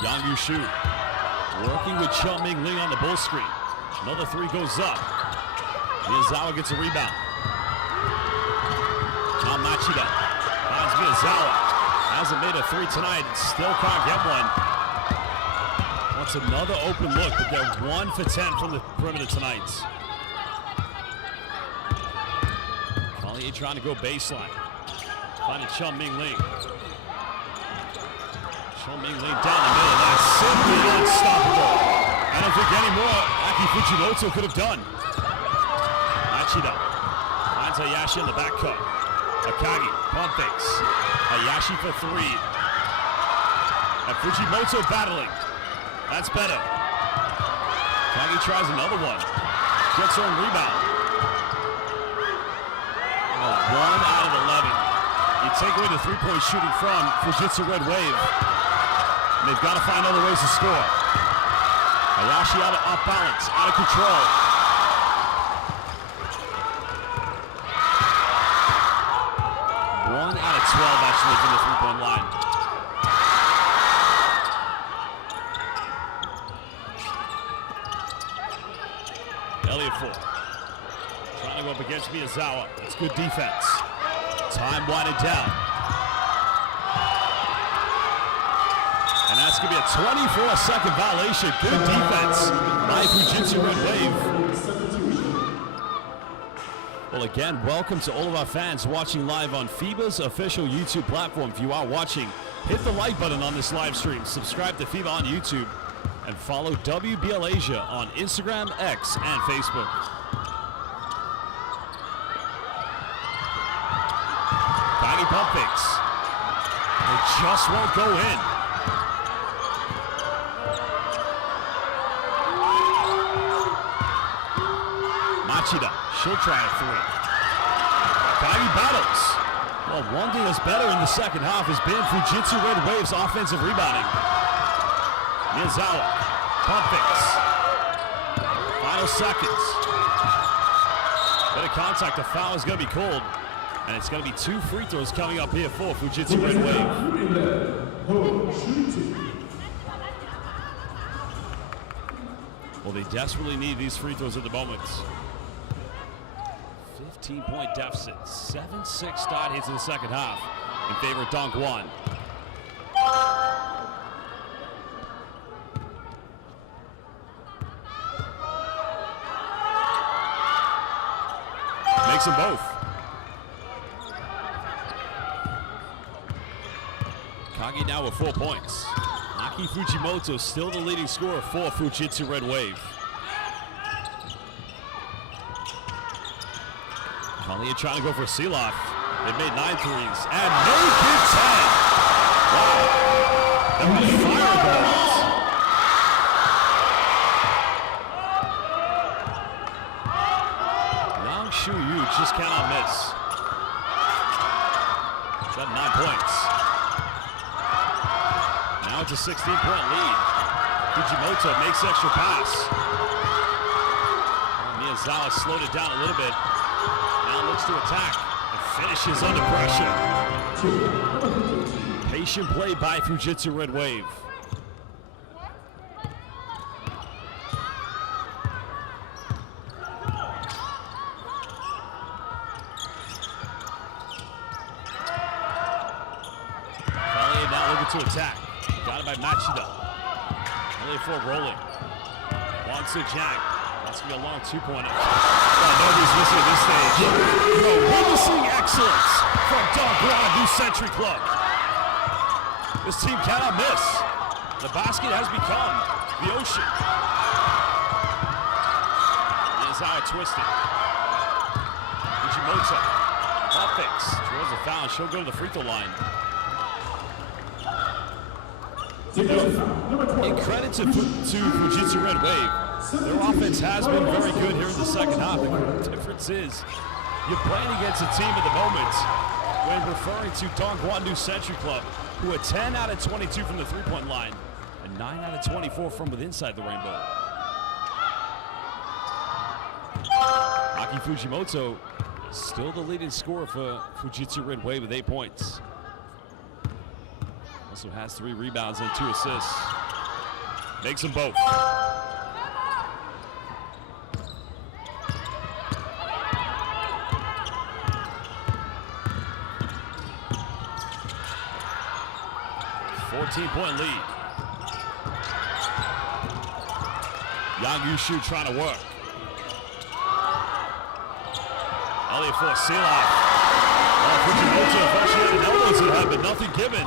Yang Yushu working with Chun Ming Ling on the bull screen. Another 3 goes up. Miyazawa gets a rebound. Now Machida finds Miyazawa. Hasn't made a 3 tonight. Still can't get one. Wants another open look, but they're 1 for 10 from the perimeter tonight. Collier trying to go baseline. Finding Chun Ming Ling. Chun Ming Ling down the middle. That's simply unstoppable. I don't think any more Aki Fujimoto could have done. Machida finds Hayashi in the back cut. Akagi, pump fakes. Hayashi for 3. And Fujimoto battling. That's better. Akagi tries another one. Gets her own rebound. 1 out of 11. You take away the three-point shooting from Fujitsu Red Wave. And they've got to find other ways to score. Hayashi off balance, out of control. One out of 12 actually from the three-point line. Elliott 4. Trying to go up against Miyazawa. It's good defense. Time winding down. And that's going to be a 24-second violation. Good defense by Fujitsu Red Wave. Well, again, welcome to all of our fans watching live on FIBA's official YouTube platform. If you are watching, hit the like button on this live stream, subscribe to FIBA on YouTube, and follow WBL Asia on Instagram, X, and Facebook. Baggy pump fakes. It just won't go in. Machida, she'll try a 3. Baggy battles. Well, one thing that's better in the second half has been Fujitsu Red Wave's offensive rebounding. Miyazawa, pump fakes. Final seconds. Bit of contact, a foul is going to be called. And it's going to be 2 free throws coming up here for Fujitsu Red Wave. Well, they desperately need these free throws at the moment. 15-point deficit. 7-6 start here to the second half in favor of Dongguan. Makes them both. Kage now with 4 points. Aki Fujimoto still the leading scorer for Fujitsu Red Wave. Kalia trying to go for a seal-off. They've made 9 threes and no good 10. Wow. That was fireballs. Yang Shu Yu just cannot miss. He's got 9 points. Now it's a 16-point lead. Fujimoto makes the extra pass. Miyazawa slowed it down a little bit. Now looks to attack and finishes under pressure. Patient play by Fujitsu Red Wave. Kale now looking to attack. Got it by Machida. LA4 rolling. Wants to jack. That's going to be a long 2-pointer. Nobody's missing at this stage. Witnessing excellence from Dongguan New Century Club. This team cannot miss. The basket has become the ocean. Here's how it twisted. Fujimoto. Offense. Draws a foul. She'll go to the free throw line. In credit to Fujitsu Red Wave, their offense has been very good here in the second half. The difference is you're playing against a team at the moment when referring to Dongguan New Century Club, who are 10 out of 22 from the three-point line and 9 out of 24 from within inside the rainbow. Aki Fujimoto still the leading scorer for Fujitsu Red Wave with 8 points. Also has 3 rebounds and 2 assists. Makes them both. Point lead. Yang Yushu trying to work. Elliott for a seal-off. Fujimoto eventually had an elbow to the head, but nothing given.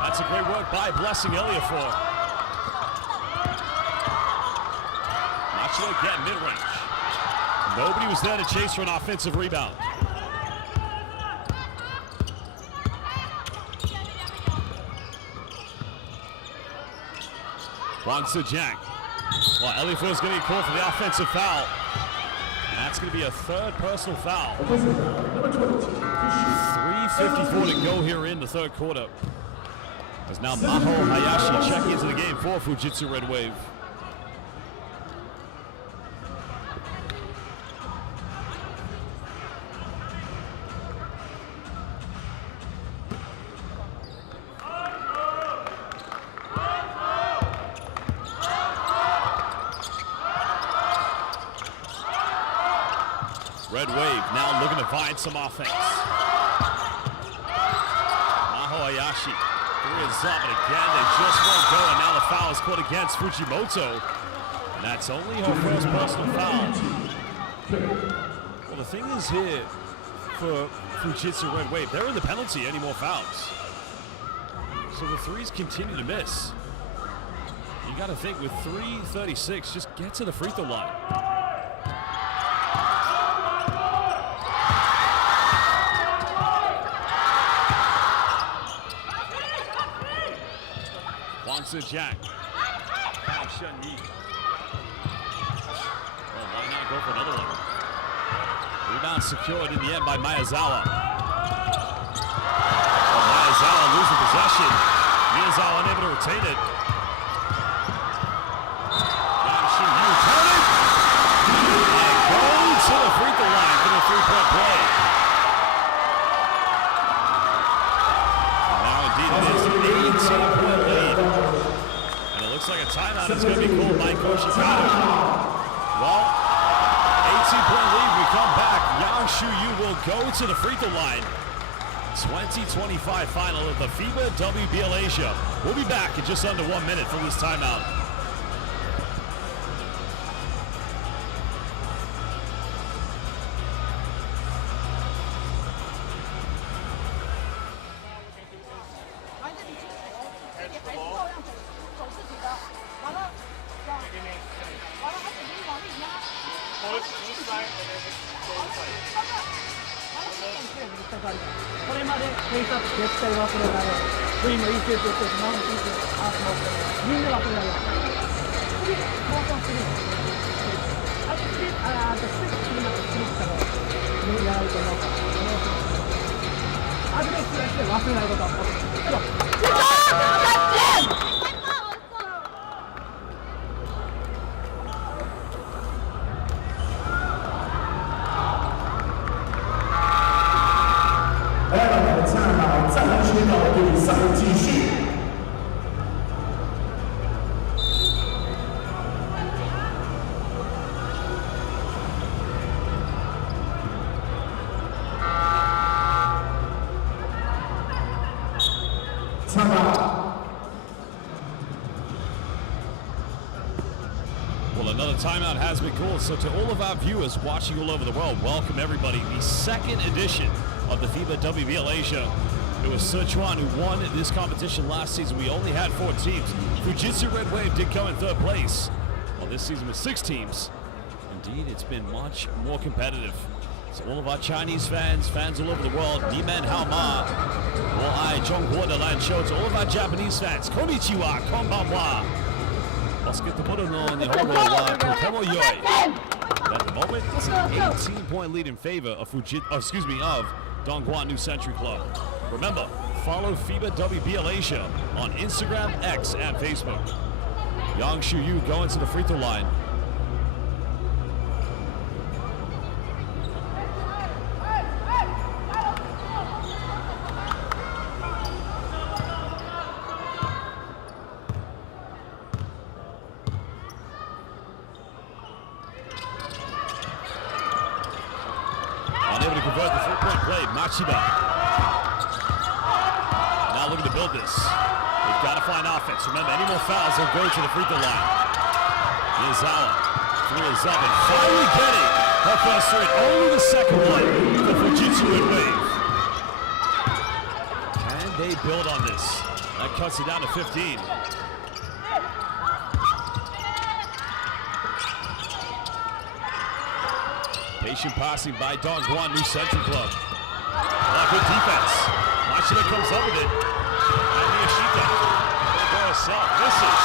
That's a great work by Blessing Elliott for. Machida again, mid-range. Nobody was there to chase for an offensive rebound. Wants to jack. Well, Elliott is going to get called for the offensive foul. And that's going to be a 3rd personal foul. 3:54 to go here in the 3rd quarter. As now Maho Hayashi checking into the game for Fujitsu Red Wave. Red Wave now looking to find some offense. Maho Hayashi, 3 is up, and again they just won't go, and now the foul is called against Fujimoto. And that's only her first personal foul. Well, the thing is here for Fujitsu Red Wave, they're in the penalty, any more fouls. So the 3s continue to miss. You got to think with 3:36, just get to the free throw line. Wants to jack. Well, why not go for another one? Rebound secured in the end by Miyazawa. Well, Miyazawa losing possession. Miyazawa unable to retain it. And go to the free throw line for the 3-point play. Fujitsu. Well, 18-point lead. We come back. Yang Shuyu will go to the free throw line. 2025 final of the FIBA WBL Asia. We'll be back in just under 1 minute from this timeout. Well, another timeout has been called. So to all of our viewers watching all over the world, welcome everybody. The second edition of the FIBA WBL Asia. It was Sichuan who won this competition last season. We only had 4 teams. Fujitsu Red Wave did come in 3rd place. Well, this season with 6 teams. Indeed, it's been much more competitive. So all of our Chinese fans, fans all over the world, Nimen Haoma, Wo-ai, Dongguan de Lan Show, to all of our Japanese fans, Konnichiwa, Konbanwa. Basketball no Nihongo wa totemo yoi. At the moment, it's an 18-point lead in favor of Dongguan New Century Club. Remember, follow FIBA WBL Asia on Instagram, X, and Facebook. Yang Shuyu going to the free throw line. Unable to convert the 3-point play, Machida. Now looking to build this. They've got to find offense. Remember, any more fouls, they'll go to the free throw line. Miyazawa, 3 is up and finally getting her first 3. Only the second one for Fujitsu Red Wave. Can they build on this? That cuts it down to 15. Patient passing by Dongguan New Century Club. Good defense. Machida comes up with it. And Miyashita gonna go herself. Misses.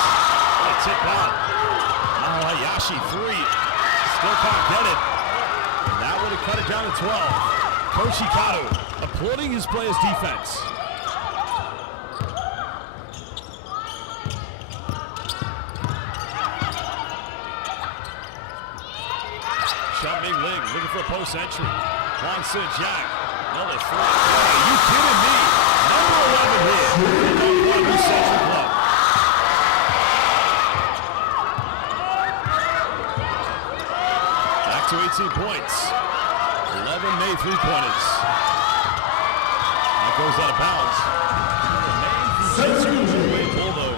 Gonna tip out. Now Hayashi 3. Still can't get it. And that would have cut it down to 12. Coach Hikaru applauding his players' defense. Xiaoming Ling looking for a post entry. Huang Si-jiang, another 3. Are you kidding me? Number 11 here. Dongguan New Century Club. Back to 18 points. 11 made 3-pointers. That goes out of bounds. Remains ball though.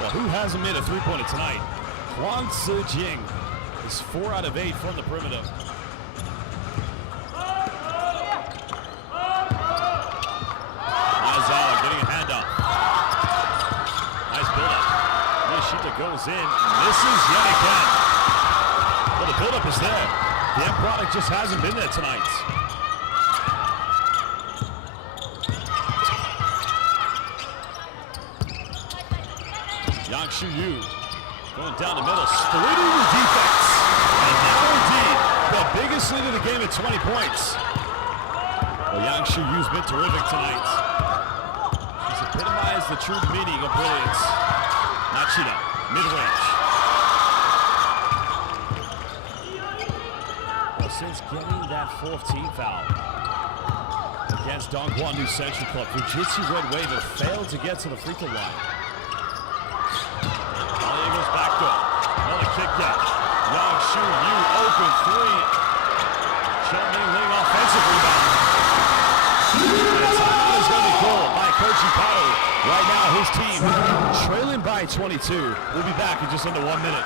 Well, who hasn't made a 3-pointer tonight? Huang Si-jiang is 4 out of 8 from the perimeter. Miyazawa getting a handoff. Nice build-up. Miyashita goes in, misses yet again. Well, the build-up is there. The end product just hasn't been there tonight. Yang Shuyu going down the middle, splitting the defense. And now indeed, the biggest lead of the game at 20 points. Well, Yang Shuyu's been terrific tonight. She's epitomized the true meaning of brilliance. Machida, mid-range. Well, since getting that 4th team foul against Dongguan New Century Club, Fujitsu Red Wave have failed to get to the free throw line. Shu Yu open three. Chen Ming offensive rebound. And a timeout is going to be called by Coach Ipado. Right now, his team trailing by 22. We'll be back in just under 1 minute.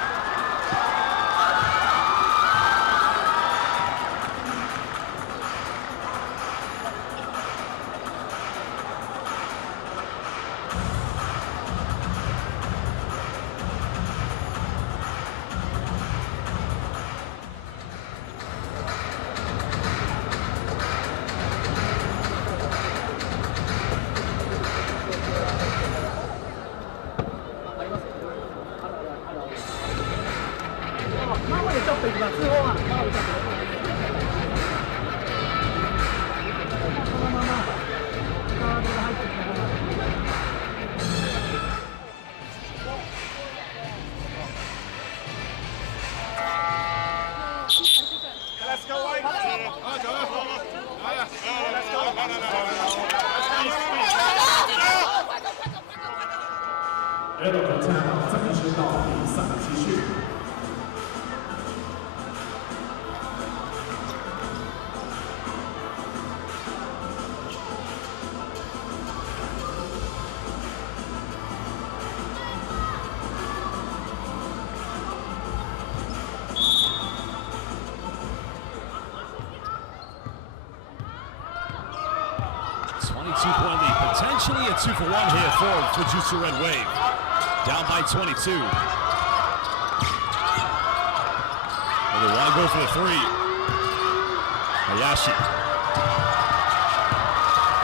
Let's go, White. Let's go. 第二个战暂时到比赛继续。22-point lead, potentially a 2-for-1 here for Fujitsu Red Wave. Down by 22. And they want to go for the three. Hayashi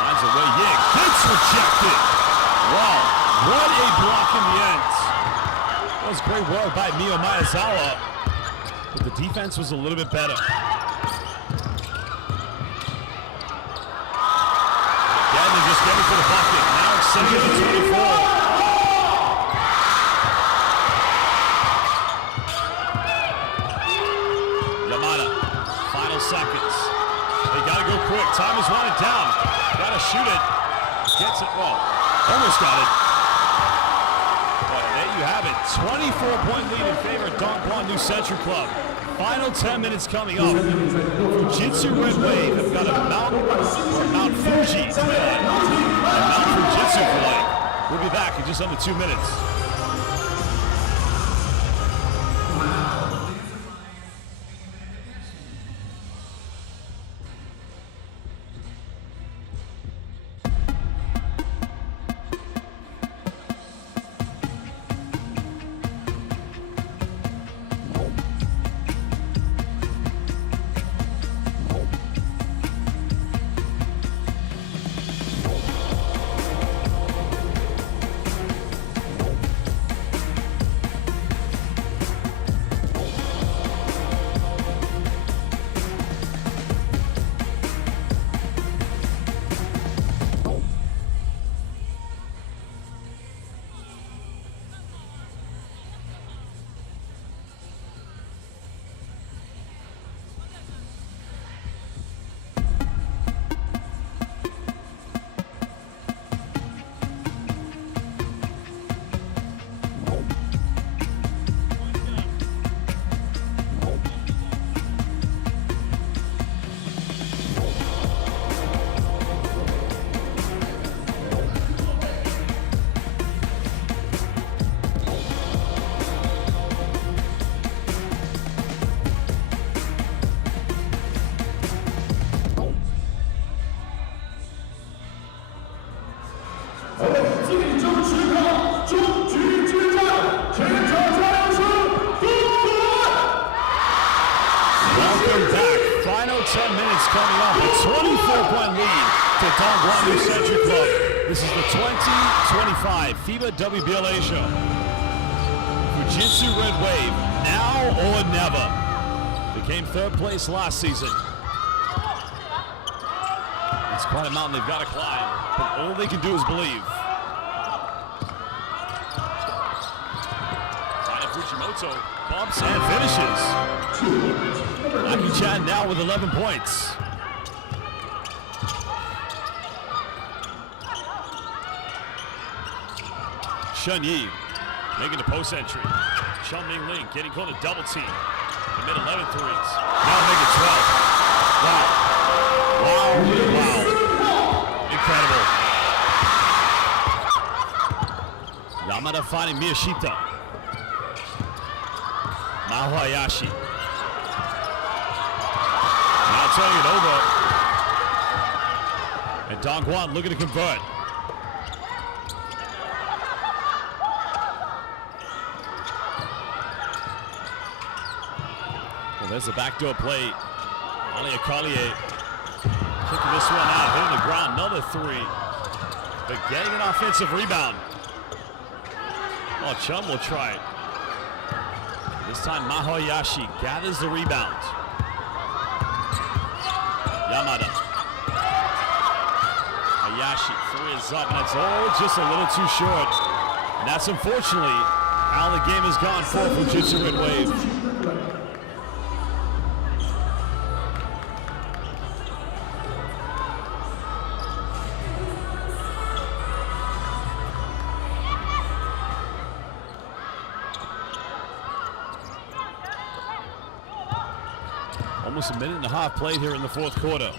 finds a way in. Gets rejected. Wow, what a block in the end. That was great work by Mio Miyazawa, but the defense was a little bit better. Again, they're just getting for the bucket. Now extending to 24. Seconds. They got to go quick. Time is running down. Got to shoot it. Gets it. Well, almost got it. But there you have it. 24-point lead in favor of Dongguan New Century Club. Final 10 minutes coming up. Fujitsu Red Wave have got a Mount Fuji and Mount Fujitsu flight. We'll be back in just under 2 minutes. Welcome back. Final 10 minutes coming up. A 24-point lead to Dongguan New Century Club. This is the 2025 FIBA WBL Asia. Fujitsu Red Wave, now or never. Became third place last season. It's quite a mountain they've got to climb, but all they can do is believe. Fujimoto bumps and finishes. Aki-chan now with 11 points. Shun Yi making the post entry. Chun Ming Ling getting called a double team. He made 11 threes. Now make it 12. Wow. Wow. Wow. Incredible. Yamada finding Miyashita. Maho Hayashi. Now turning it over. And Dongguan looking to convert. Well, there's a backdoor play. Alia Collier kicking this one out, hitting the ground, another three. But getting an offensive rebound. Oh, Chum will try it. This time Maho Hayashi gathers the rebound. Yamada. Hayashi, three is up, and it's all just a little too short. And that's unfortunately how the game has gone for Fujitsu Red Wave. Almost a minute and a half played here in the fourth quarter.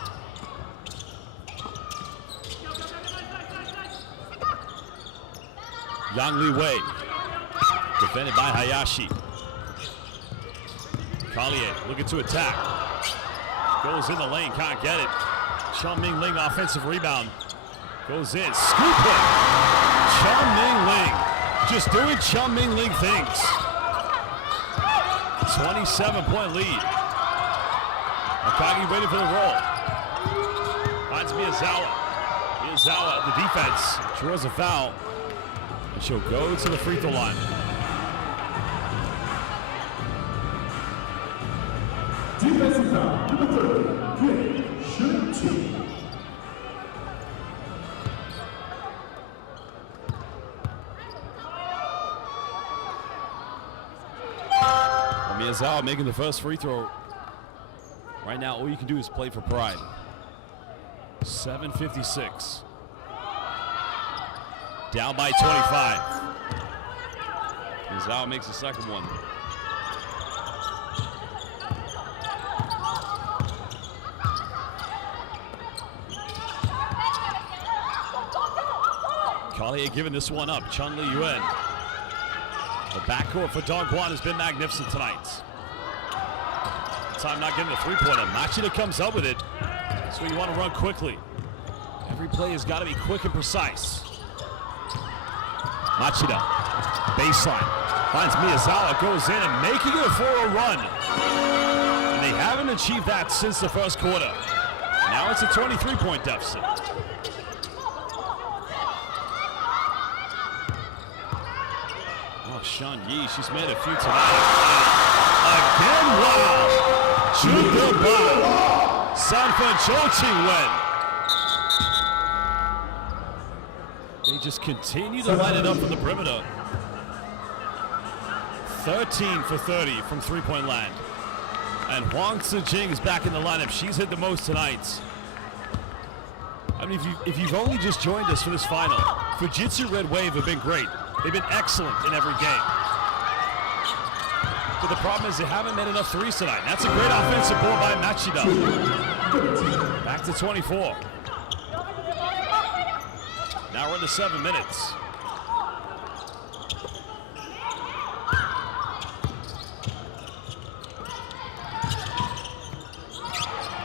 Yang Li Wei, defended by Hayashi. Collier looking to attack. Goes in the lane, can't get it. Chum Ming Ling offensive rebound. Goes in, scoop it. Chum Ming Ling, just doing Chum Ming Ling things. 27-point lead. Akagi waiting for the roll. Finds Miyazawa. Miyazawa, the defense, draws a foul. And she'll go to the free throw line. Defensive foul, number 30, shooting team. Miyazawa making the first free throw. Right now, all you can do is play for pride. 7:56. Down by 25. Miyazawa makes the second one. Collier giving this one up. Chun Li Yuen. The backcourt for Dongguan has been magnificent tonight. Time not getting the three-pointer. Machida comes up with it. So you want to run quickly. Every play has got to be quick and precise. Machida, baseline, finds Miyazawa, goes in and making it for a run. And they haven't achieved that since the first quarter. Now it's a 23-point deficit. Oh, Sean Yi, she's made a few tonight. Again, wow! Chuba, Sanford Chouching Wen. They just continue to light it up from the perimeter. 13 for 30 from three-point land. And Huang Tzu-Jing is back in the lineup. She's hit the most tonight. I mean, if you've only just joined us for this final, Fujitsu Red Wave have been great. They've been excellent in every game. But the problem is they haven't made enough threes tonight. That's a great offensive ball by Machida. Back to 24. Now we're into 7 minutes.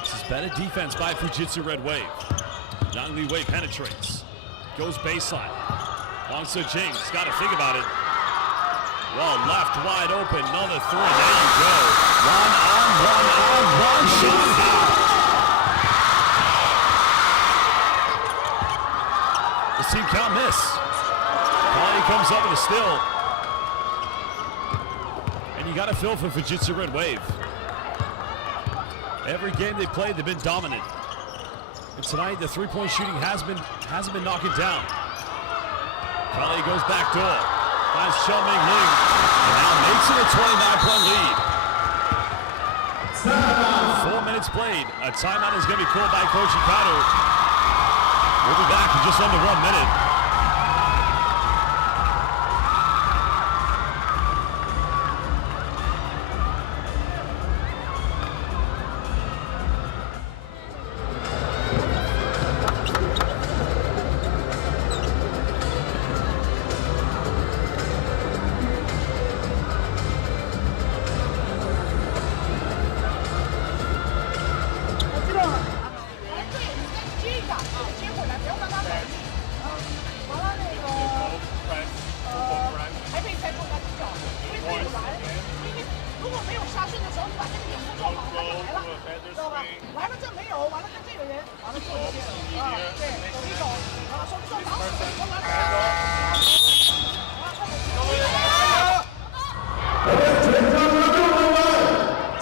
This is better defense by Fujitsu Red Wave. Yang Li Wei penetrates. Goes baseline. Huang Tzu-Jing's got to think about it. Well, left wide open, another three. There you go. One shot. This team can't miss. Collier comes up with a steal. And you got to feel for Fujitsu Red Wave. Every game they played, they've been dominant. And tonight, the three-point shooting hasn't been knocking down. Collier goes back door. Finds Chun Ming Ling. And now makes it a 29-point lead. 4 minutes played. A timeout is going to be called by Coach Hikaru. We'll be back in just under 1 minute.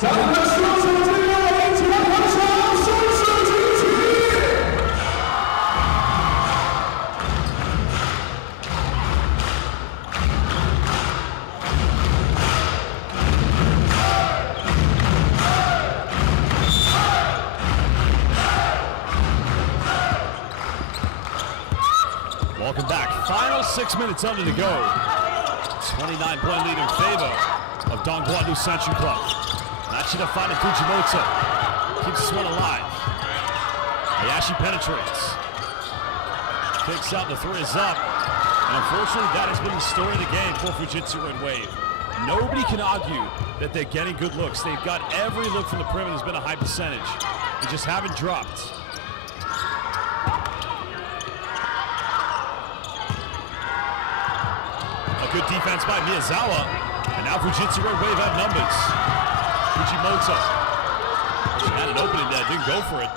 咱们的双手接力，一起来拍手，声势举起。Welcome back. Final 6 minutes under to go. 29-point lead in favor of Dongguan New Century Club. Matching up fighting Fujitsu. Keeps this one alive. Hayashi penetrates. Kicks out, the three is up. And unfortunately, that has been the story of the game for Fujitsu Red Wave. Nobody can argue that they're getting good looks. They've got every look from the perimeter. There's been a high percentage. They just haven't dropped. Good defense by Miyazawa, and now Fujitsu Red Wave have numbers. Fujimoto. She had an opening there, didn't go for it.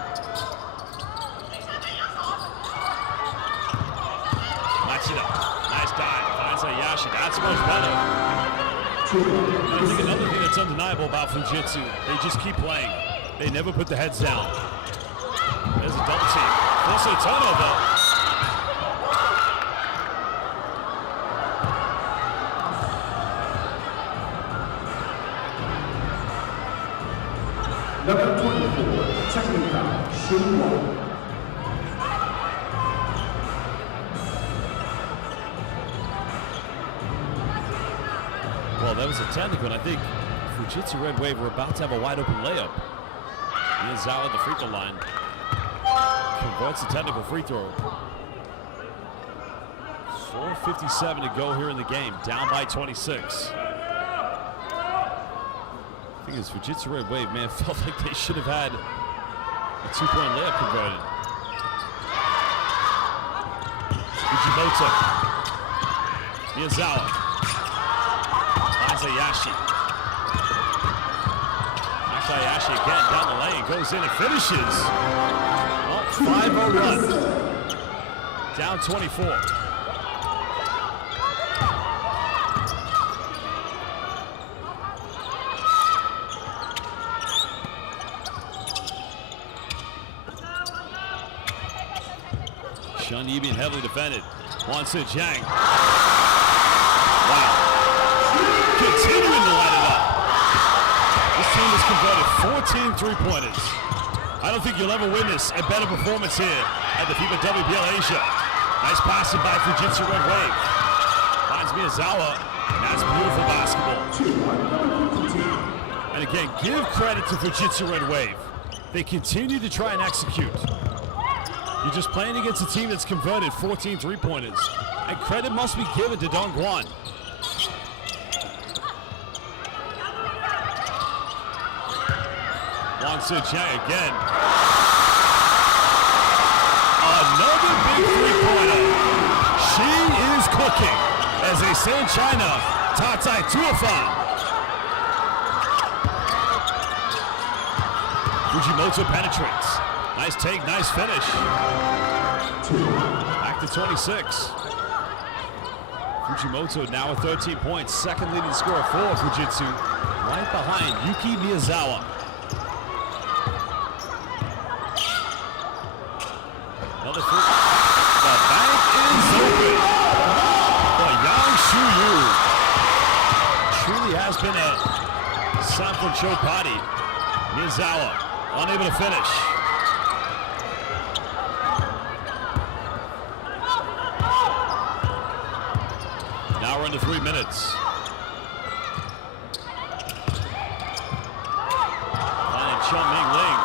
Matsuda, nice dive, finds Hayashi, that's much better. And I think another thing that's undeniable about Fujitsu, they just keep playing. They never put their heads down. There's a double team, close to a turnover. Number 24, technical, Dongguan. Well, that was a technical, and I think Fujitsu Red Wave were about to have a wide open layup. Miyazawa at the free throw line. Converts the technical free throw. 4:57 to go here in the game, down by 26. I think it's Fujitsu Red Wave, man, felt like they should have had a 2-point layup converted. Fujimoto. Miyazawa. Finds Hayashi. Finds Hayashi again down the lane, goes in and finishes. Well, 5-0 run. Down 24. Shun Yi being heavily defended. Wansu Jiang. Wow. Continuing to light it up. This team has converted 14 three-pointers. I don't think you'll ever witness a better performance here at the FIBA WBL Asia. Nice passing by Fujitsu Red Wave. Finds Miyazawa, and that's beautiful basketball. And again, give credit to Fujitsu Red Wave. They continue to try and execute. You're just playing against a team that's converted 14 three-pointers. And credit must be given to Dongguan. Wansu Jiang again. Another big three-pointer. She is cooking. As they say in China, Ta Tai Tuafan. Fujimoto penetrates. Nice take, nice finish. Back to 26. Fujimoto now with 13 points. Second leading scorer for Fujitsu. Right behind Yuki Miyazawa. Another free. The bank is open for Yang Shuyu. Truly has been a Sanford show party. Miyazawa unable to finish. Now we're into 3 minutes. Finding Chun Ming Ling.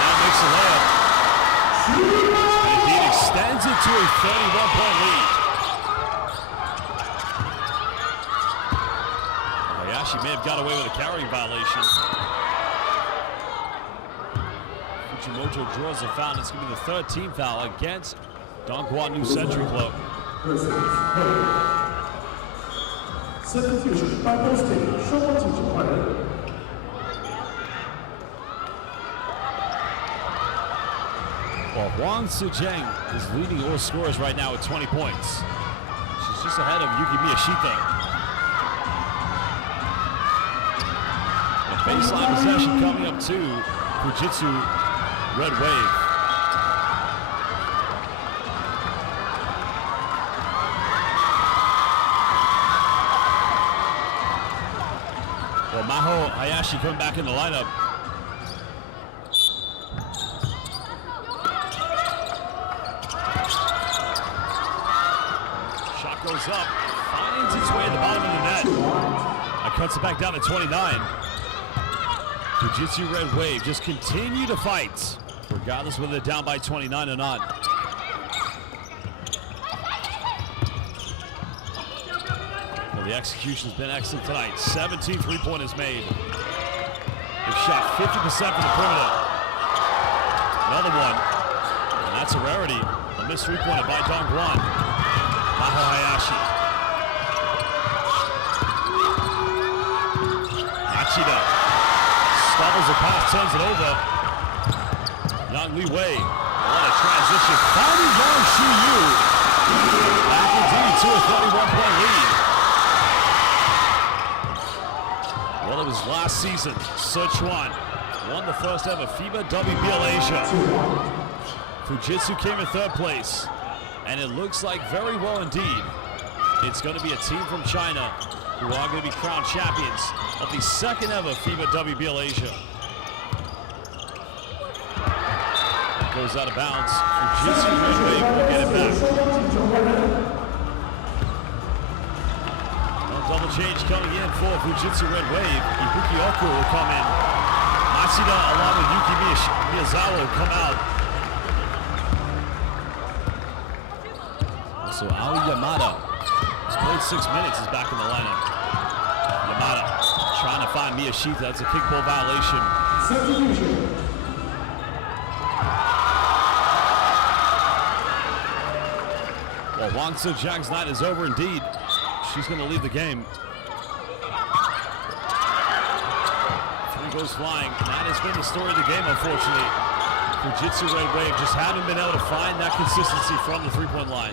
Now makes a layup. And indeed extends it to a 31-point lead. Hayashi may have got away with a carrying violation. Fujimoto draws a foul, and it's going to be the third team foul against Dongguan New Century Club. Substitution by both teams. 双方进行换人。Well, Wansu Jiang is leading all scorers right now with 20 points. She's just ahead of Yuki Miyashita. Baseline possession coming up to Fujitsu Red Wave. Well, Maho Hayashi coming back in the lineup. Shot goes up, finds its way at the bottom of the net. That cuts it back down to 29. Fujitsu Red Wave just continue to fight, regardless whether they're down by 29 or not. Well, the execution's been excellent tonight. 17 three-pointers made. They've shot 50% from the perimeter. Another one, and that's a rarity. A missed three-pointer by Dongguan. Maho Hayashi. Machida stumbles the pass, turns it over. Yang Li Wei, what a transition. Finding Yang Shu-Yu. Back indeed to a 31-point lead. Well, it was last season. Sichuan won the first ever FIBA WBL Asia. Fujitsu came in third place. And it looks like very well indeed. It's going to be a team from China who are going to be crowned champions of the second ever FIBA WBL Asia. That goes out of bounds. Fujitsu Red Wave will get it back. A double change coming in for Fujitsu Red Wave. Ibuki Oku will come in. Machida along with Yuki Miyazawa will come out. So Aoi Yamada, who's played 6 minutes, is back in the lineup. Yamada trying to find Miyashita. That's a kickball violation. Well, Wang Tzu-Jiang's night is over indeed. She's going to leave the game. Three goes flying. That has been the story of the game, unfortunately. Fujitsu Red Wave just haven't been able to find that consistency from the three-point line.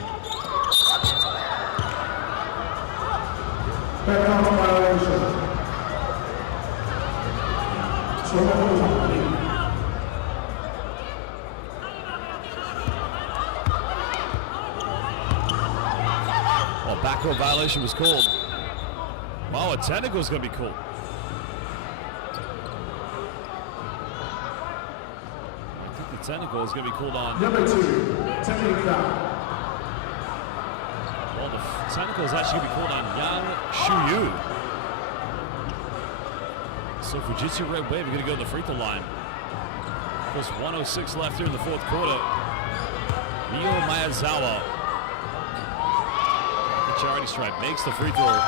Well, backcourt violation was called. Wow, a technical is going to be called. I think the technical is going to be called on. Number 2, technical foul. Well, the technical is actually going to be called on Yang Shu-Yu. So Fujitsu Red Wave are going to go to the free throw line. There's 1:06 left here in the fourth quarter. Mio Miyazawa, the charity stripe, makes the free throw.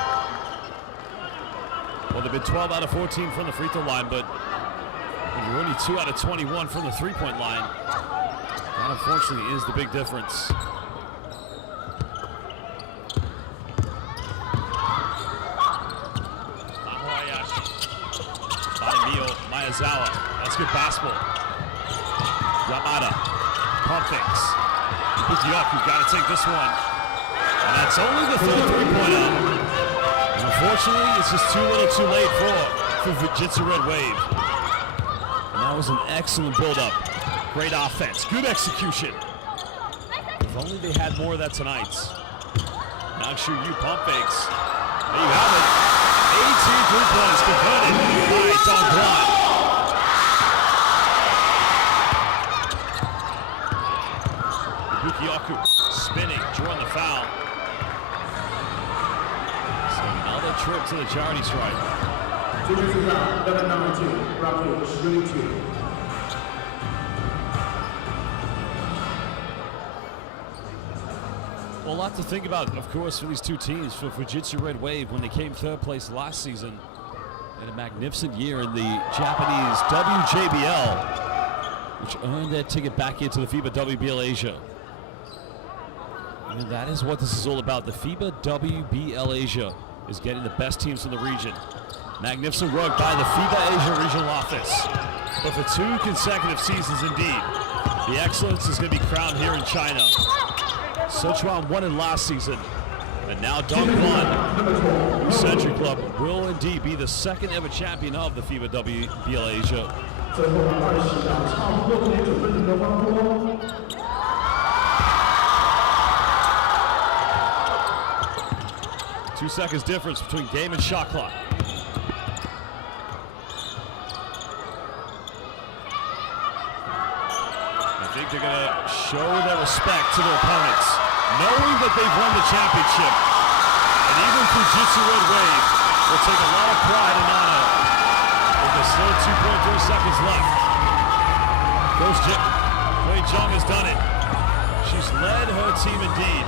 Well, they've been 12 out of 14 from the free throw line, but when you're only 2 out of 21 from the three-point line, that unfortunately is the big difference. Miyazawa, that's good basketball. Yamada, pump fakes. Fujioka, got to take this one. And that's only the third three-pointer. Unfortunately, it's just too little too late for Fujitsu Red Wave. And that was an excellent build-up. Great offense, good execution. If only they had more of that tonight. Now Shu-Yu pump fakes. There you have it. 18 three-pointers converted by Dongguan. Ibuki spinning, drawing the foul. So another trip to the charity stripe. Number 2, Rocky, shooting 2. Well, a lot to think about, of course, for these two teams. For Fujitsu Red Wave, when they came third place last season, and a magnificent year in the Japanese WJBL, which earned their ticket back into the FIBA WBL Asia. And that is what this is all about. The FIBA WBL Asia is getting the best teams from the region. Magnificent work by the FIBA Asia Regional Office. But for 2 consecutive seasons, indeed, the excellence is going to be crowned here in China. Sichuan won it last season. And now Dongguan Century Club will indeed be the second ever champion of the FIBA WBL Asia. 最后20秒，差不多可以准备你的欢呼哦。 2 seconds difference between game and shot clock. I think they're going to show their respect to their opponents, knowing that they've won the championship. And even Fujitsu Red Wave will take a lot of pride and honor with there's still 2.3 seconds left. Coach Wei Jung has done it. She's led her team indeed.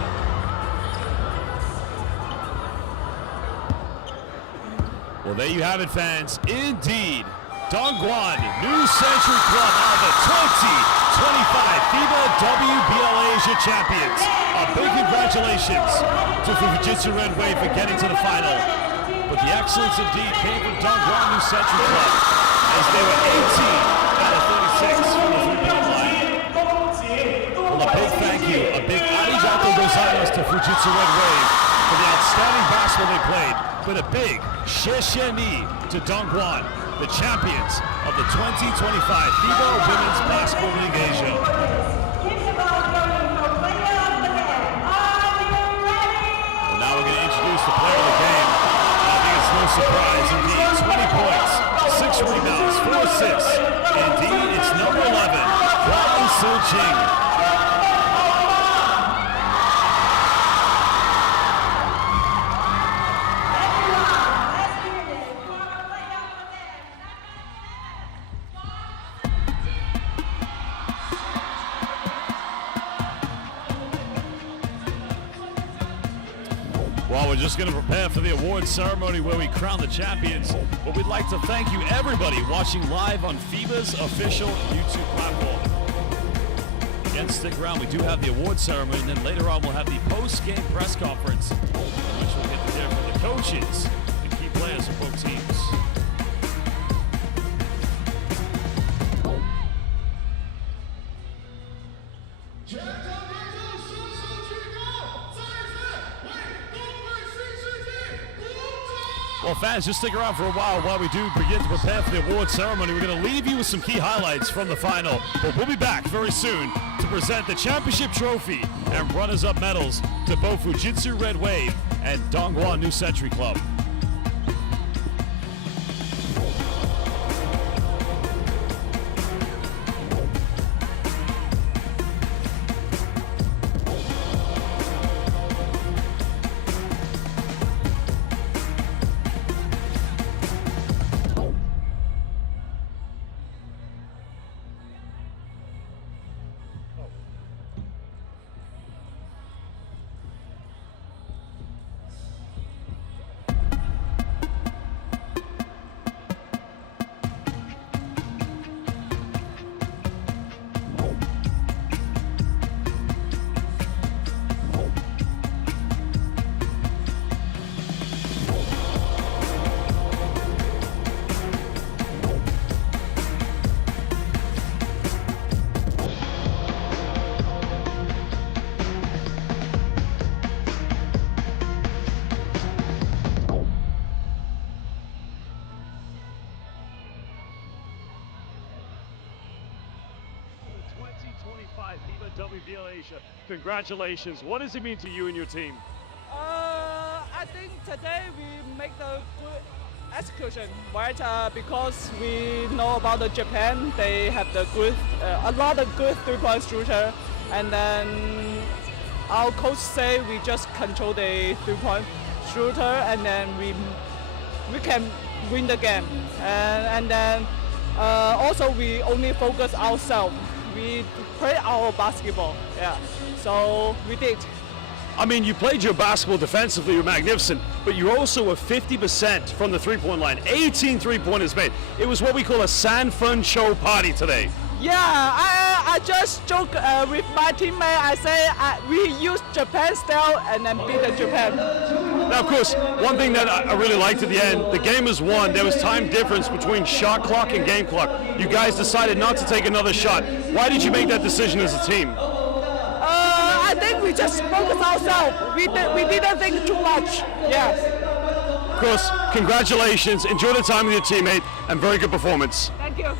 Well, there you have it, fans. Indeed, Dongguan New Century Club are the 2025 FIBA WBL Asia champions. A big congratulations to Fujitsu Red Wave for getting to the final. But the excellence indeed came from Dongguan New Century Club as they were 18 out of 36 from the 3-point line. Well, a big thank you, a big arigato gozaimasu to Fujitsu Red Wave for the outstanding basketball they played. But a big shesheni to Dongguan, the champions of the 2025 FIBA Women's Basketball League Asia. Well, now we're going to introduce the player of the game. I think it's no surprise, indeed. 20 points, 6 rebounds, 4 assists. Indeed, it's number 11, Huang Su-Ching. Well, we're just going to prepare for the award ceremony where we crown the champions. But we'd like to thank you, everybody, watching live on FIBA's official YouTube platform. Again, stick around. We do have the award ceremony, and then later on we'll have the post-game press conference, in which we'll get to hear from the coaches and key players of both teams. Well, fans, just stick around for a while we do begin to prepare for the award ceremony. We're going to leave you with some key highlights from the final, but we'll be back very soon to present the championship trophy and runners-up medals to both Fujitsu Red Wave and Dongguan New Century Club. FIBA WBL Asia. Congratulations. What does it mean to you and your team? I think today we make the good execution, right? Because we know about the Japan, they have the good, a lot of good three-point shooter, and then our coach say we just control the three-point shooter, and then we can win the game. And then also we only focus ourselves. We play our basketball, yeah. So we did. I mean, you played your basketball defensively, you're magnificent, but you also were 50% from the three-point line, 18 three-pointers made. It was what we call a San Fun Show party today. Yeah, I just joke with my teammate. I say we use Japan style and then beat the Japan. Now, of course, one thing that I really liked at the end, the game was won. There was time difference between shot clock and game clock. You guys decided not to take another shot. Why did you make that decision as a team? I think we just focus ourselves. We didn't think too much. Yes. Of course, congratulations, enjoy the time with your teammate, and very good performance. Thank you.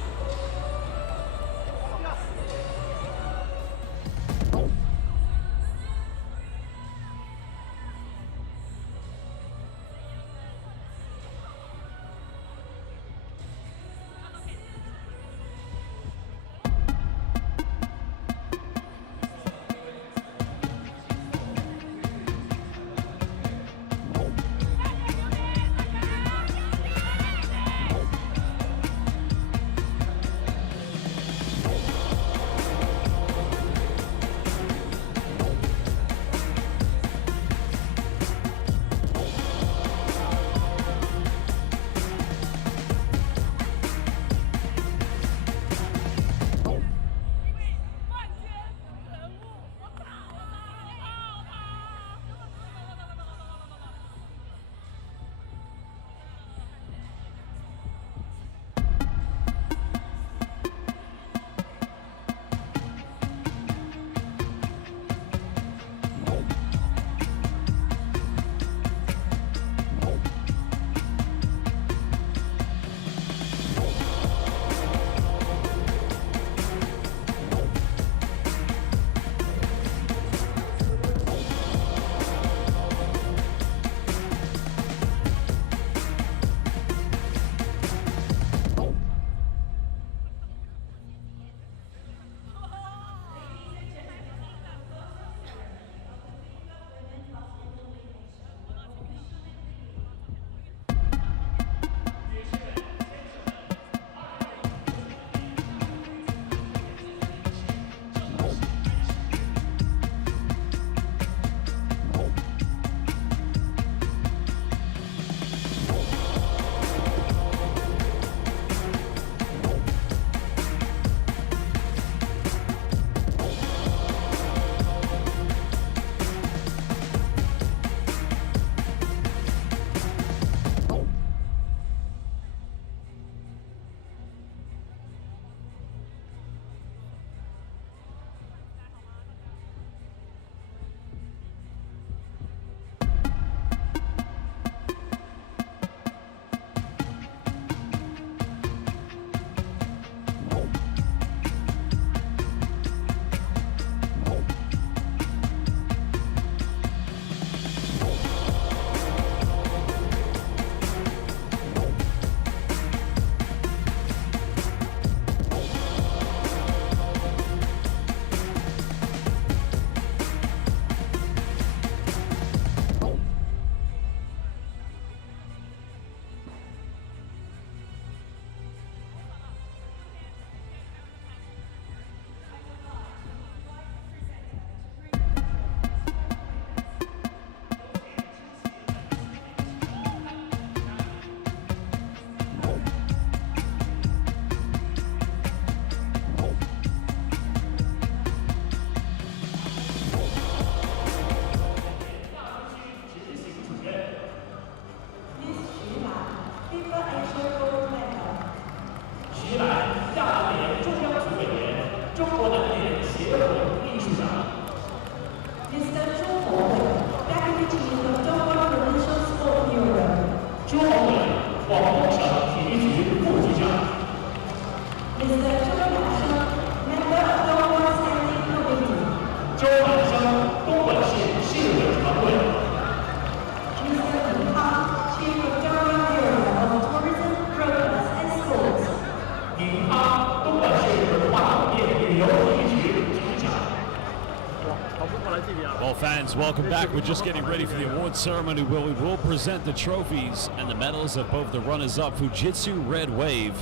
Well, fans, welcome back. We're just getting ready for the award ceremony where we will present the trophies and the medals of both the runners-up Fujitsu Red Wave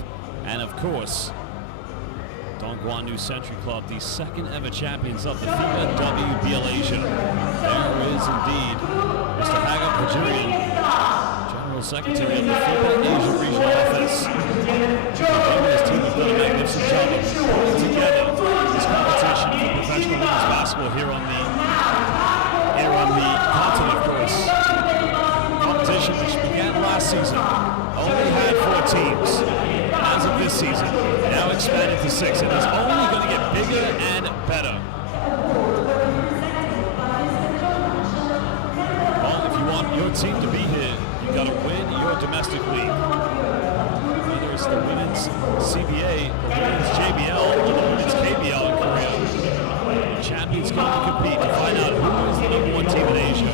and, of course, Dongguan New Century Club, the second ever champions of the FIBA WBL Asia. There is indeed Mr. Haga Pajarian, General Secretary of the FIBA Asia Regional Office. His team has done a magnificent job of putting together this competition for professional women's basketball here on the continent, of course. Competition which began last season only had 4 teams. As of this season, now expanded to 6, and it's only going to get bigger and better. team to be here, you got to win your domestic league. Whether it's the women's CBA, the women's JBL, or the women's KBL in Korea, the champions come to compete to find out who is the #1 team in Asia.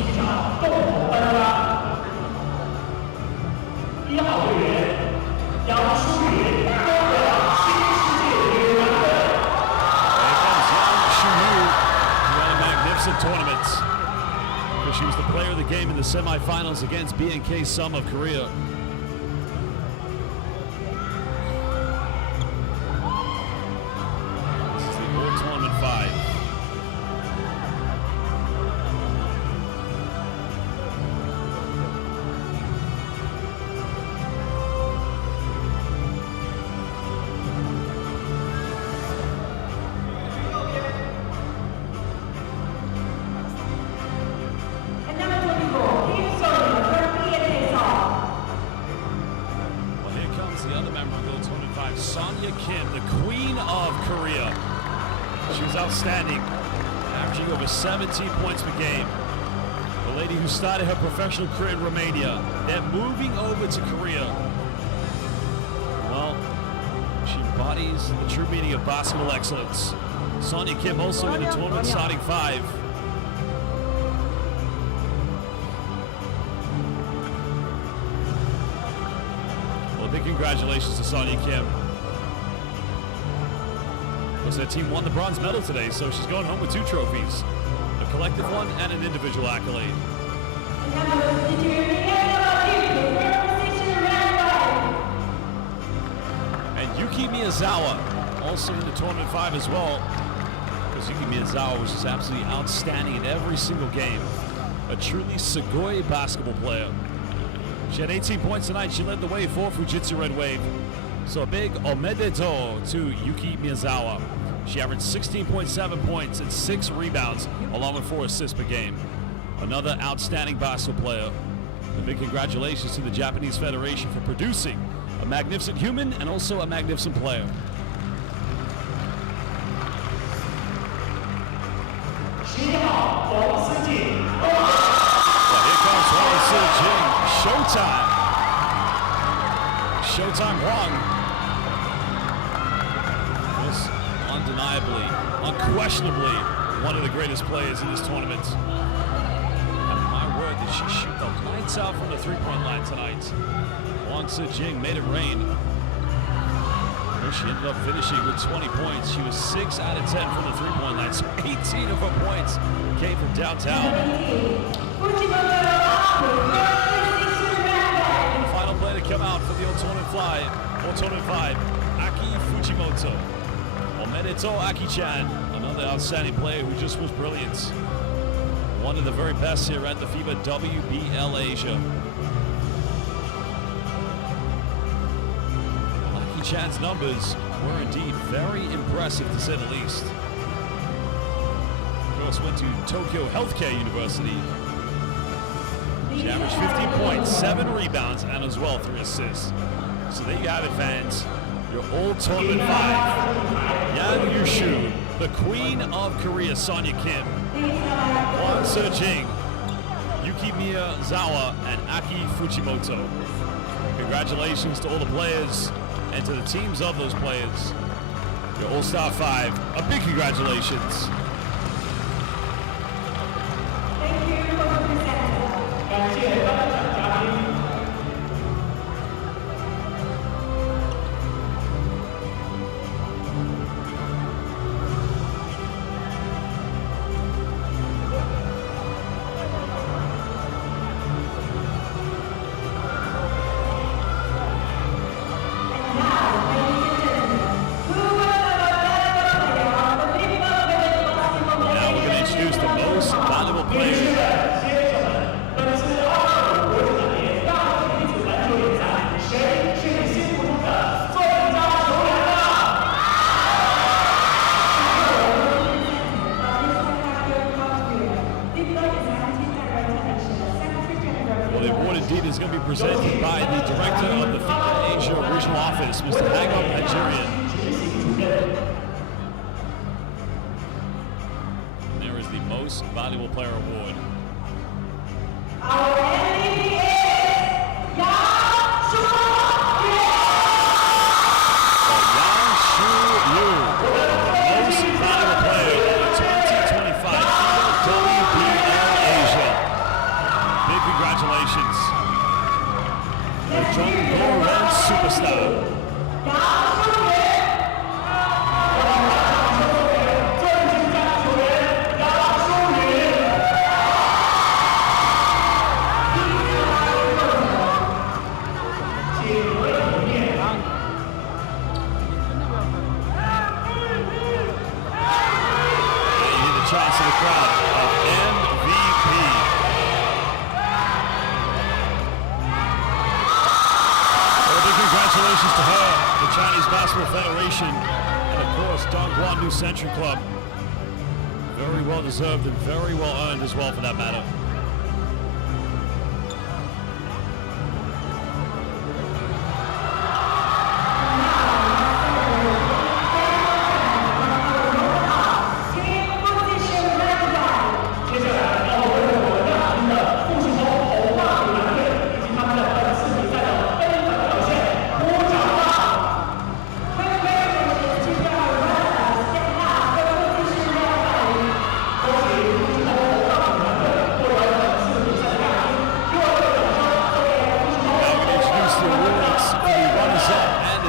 Tournament. She was the player of the game in the semifinals against B&K Sum of Korea. This is the World Tournament 5. Outstanding, averaging over 17 points per game. The lady who started her professional career in Romania, they're moving over to Korea. Well, she embodies the true meaning of basketball excellence. Sonia Kim also in the tournament starting 5. Well, big congratulations to Sonia Kim. Their team won the bronze medal today, so she's going home with 2 trophies, a collective one and an individual accolade. And Yuki Miyazawa also in the tournament 5 as well, because Yuki Miyazawa was just absolutely outstanding in every single game. A truly Sugoi basketball player. She had 18 points tonight. She led the way for Fujitsu Red Wave. So a big omedeto to Yuki Miyazawa. She averaged 16.7 points and 6 rebounds, along with 4 assists per game. Another outstanding basketball player. A big congratulations to the Japanese Federation for producing a magnificent human and also a magnificent player. Well, here comes Huang Si-jing. Showtime. Showtime Huang. Undeniably, unquestionably, one of the greatest players in this tournament. And my word, did she shoot the lights out from the three-point line tonight. Huang Si-jing made it rain. She ended up finishing with 20 points. She was 6 out of 10 from the three-point line, so 18 of her points came from downtown. The final player to come out for the All-Tournament 5, Aki Fujimoto. Omedeto Aki-chan, another outstanding player who just was brilliant. One of the very best here at the FIBA WBL Asia. Aki-chan's numbers were indeed very impressive, to say the least. Of course, went to Tokyo Healthcare University. She averaged 15 points, 7 rebounds, and as well 3 assists. So there you have it, fans. Your All-Tournament 5. Yang Yushu, the Queen of Korea, Sonia Kim, Huang Si-jing, Yuki Miyazawa, and Aki Fujimoto. Congratulations to all the players and to the teams of those players. Your All-Star 5. A big congratulations. Thank you for the presenter. Presented by the director of the FIBA Asia Regional Office, Mr. Hagam Nigerian. There is the Most Valuable Player Award. Our the crowd of MVP. Well, a big congratulations to her, the Chinese Basketball Federation, and of course, Dongguan New Century Club. Very well deserved and very well earned as well, for that matter.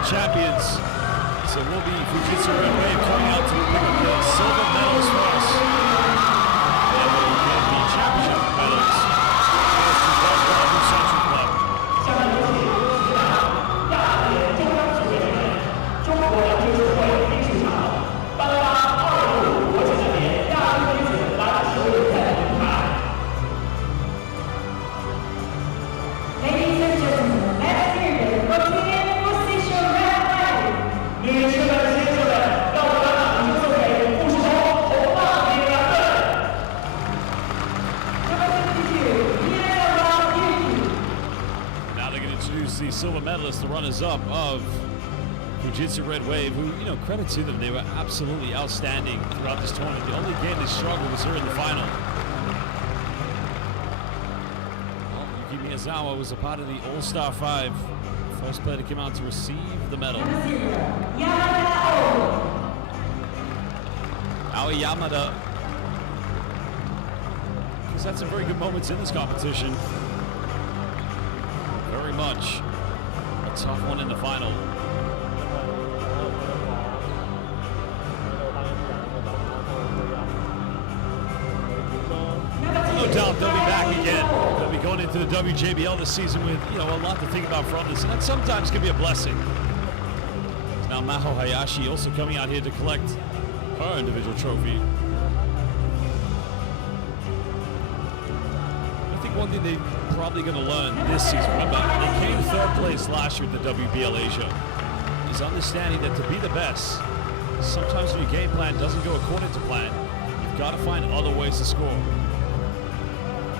Champions. So we'll be Fujitsu Red Wave coming out to pick up the silver medals for us. And we'll get the championship medals to Dongguan New Century Club. The silver medalists, the runners-up of Fujitsu Red Wave, who, you know, credit to them, they were absolutely outstanding throughout this tournament. The only game they struggled was here in the final. Well, Yuki Miyazawa was a part of the All-Star 5. First player to come out to receive the medal. Aoi Yamada. He's had some very good moments in this competition. Very much a tough one in the final. No doubt they'll be back again. They'll be going into the WJBL this season with, you know, a lot to think about from this, and that sometimes can be a blessing. Now Maho Hayashi also coming out here to collect her individual trophy. I think one thing they're probably going to learn this season, remember, they came third place last year at the WBL Asia, is understanding that to be the best, sometimes when your game plan doesn't go according to plan, you've got to find other ways to score.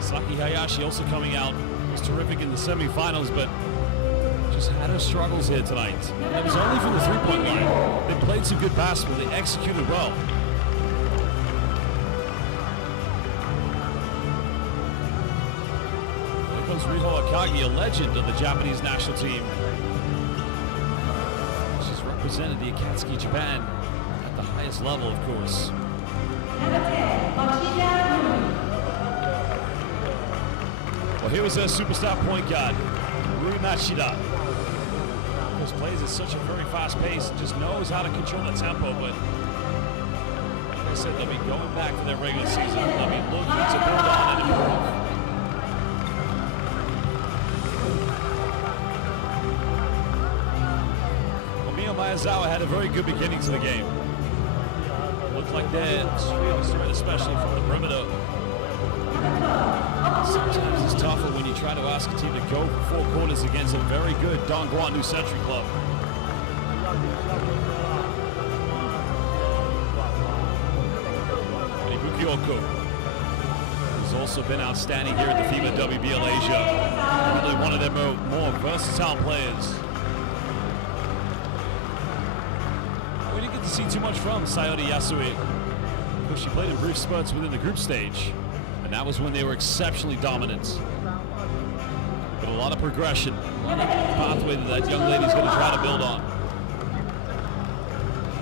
Saki Hayashi also coming out, was terrific in the semifinals, but just had her struggles here tonight. And it was only from the three-point line. They played some good basketball, they executed well. Riho Akagi, a legend of the Japanese national team. She's represented the Akatsuki Japan at the highest level, of course. Well, here was a superstar point guard, Rui Machida. Of course, plays at such a very fast pace and just knows how to control the tempo, but like I said, they'll be going back to their regular season. They'll be looking to build on and improve. Miyazawa had a very good beginning to the game. Looked like they're especially from the perimeter. Sometimes it's tougher when you try to ask a team to go for four quarters against a very good Dongguan New Century Club. Ibuki Oko has also been outstanding here at the FIBA WBL Asia. Probably one of their more versatile players. We didn't get to see too much from Sayori Yasui. Of course, she played in brief spurts within the group stage, and that was when they were exceptionally dominant. But a lot of progression, a lot of pathway that young lady's going to try to build on.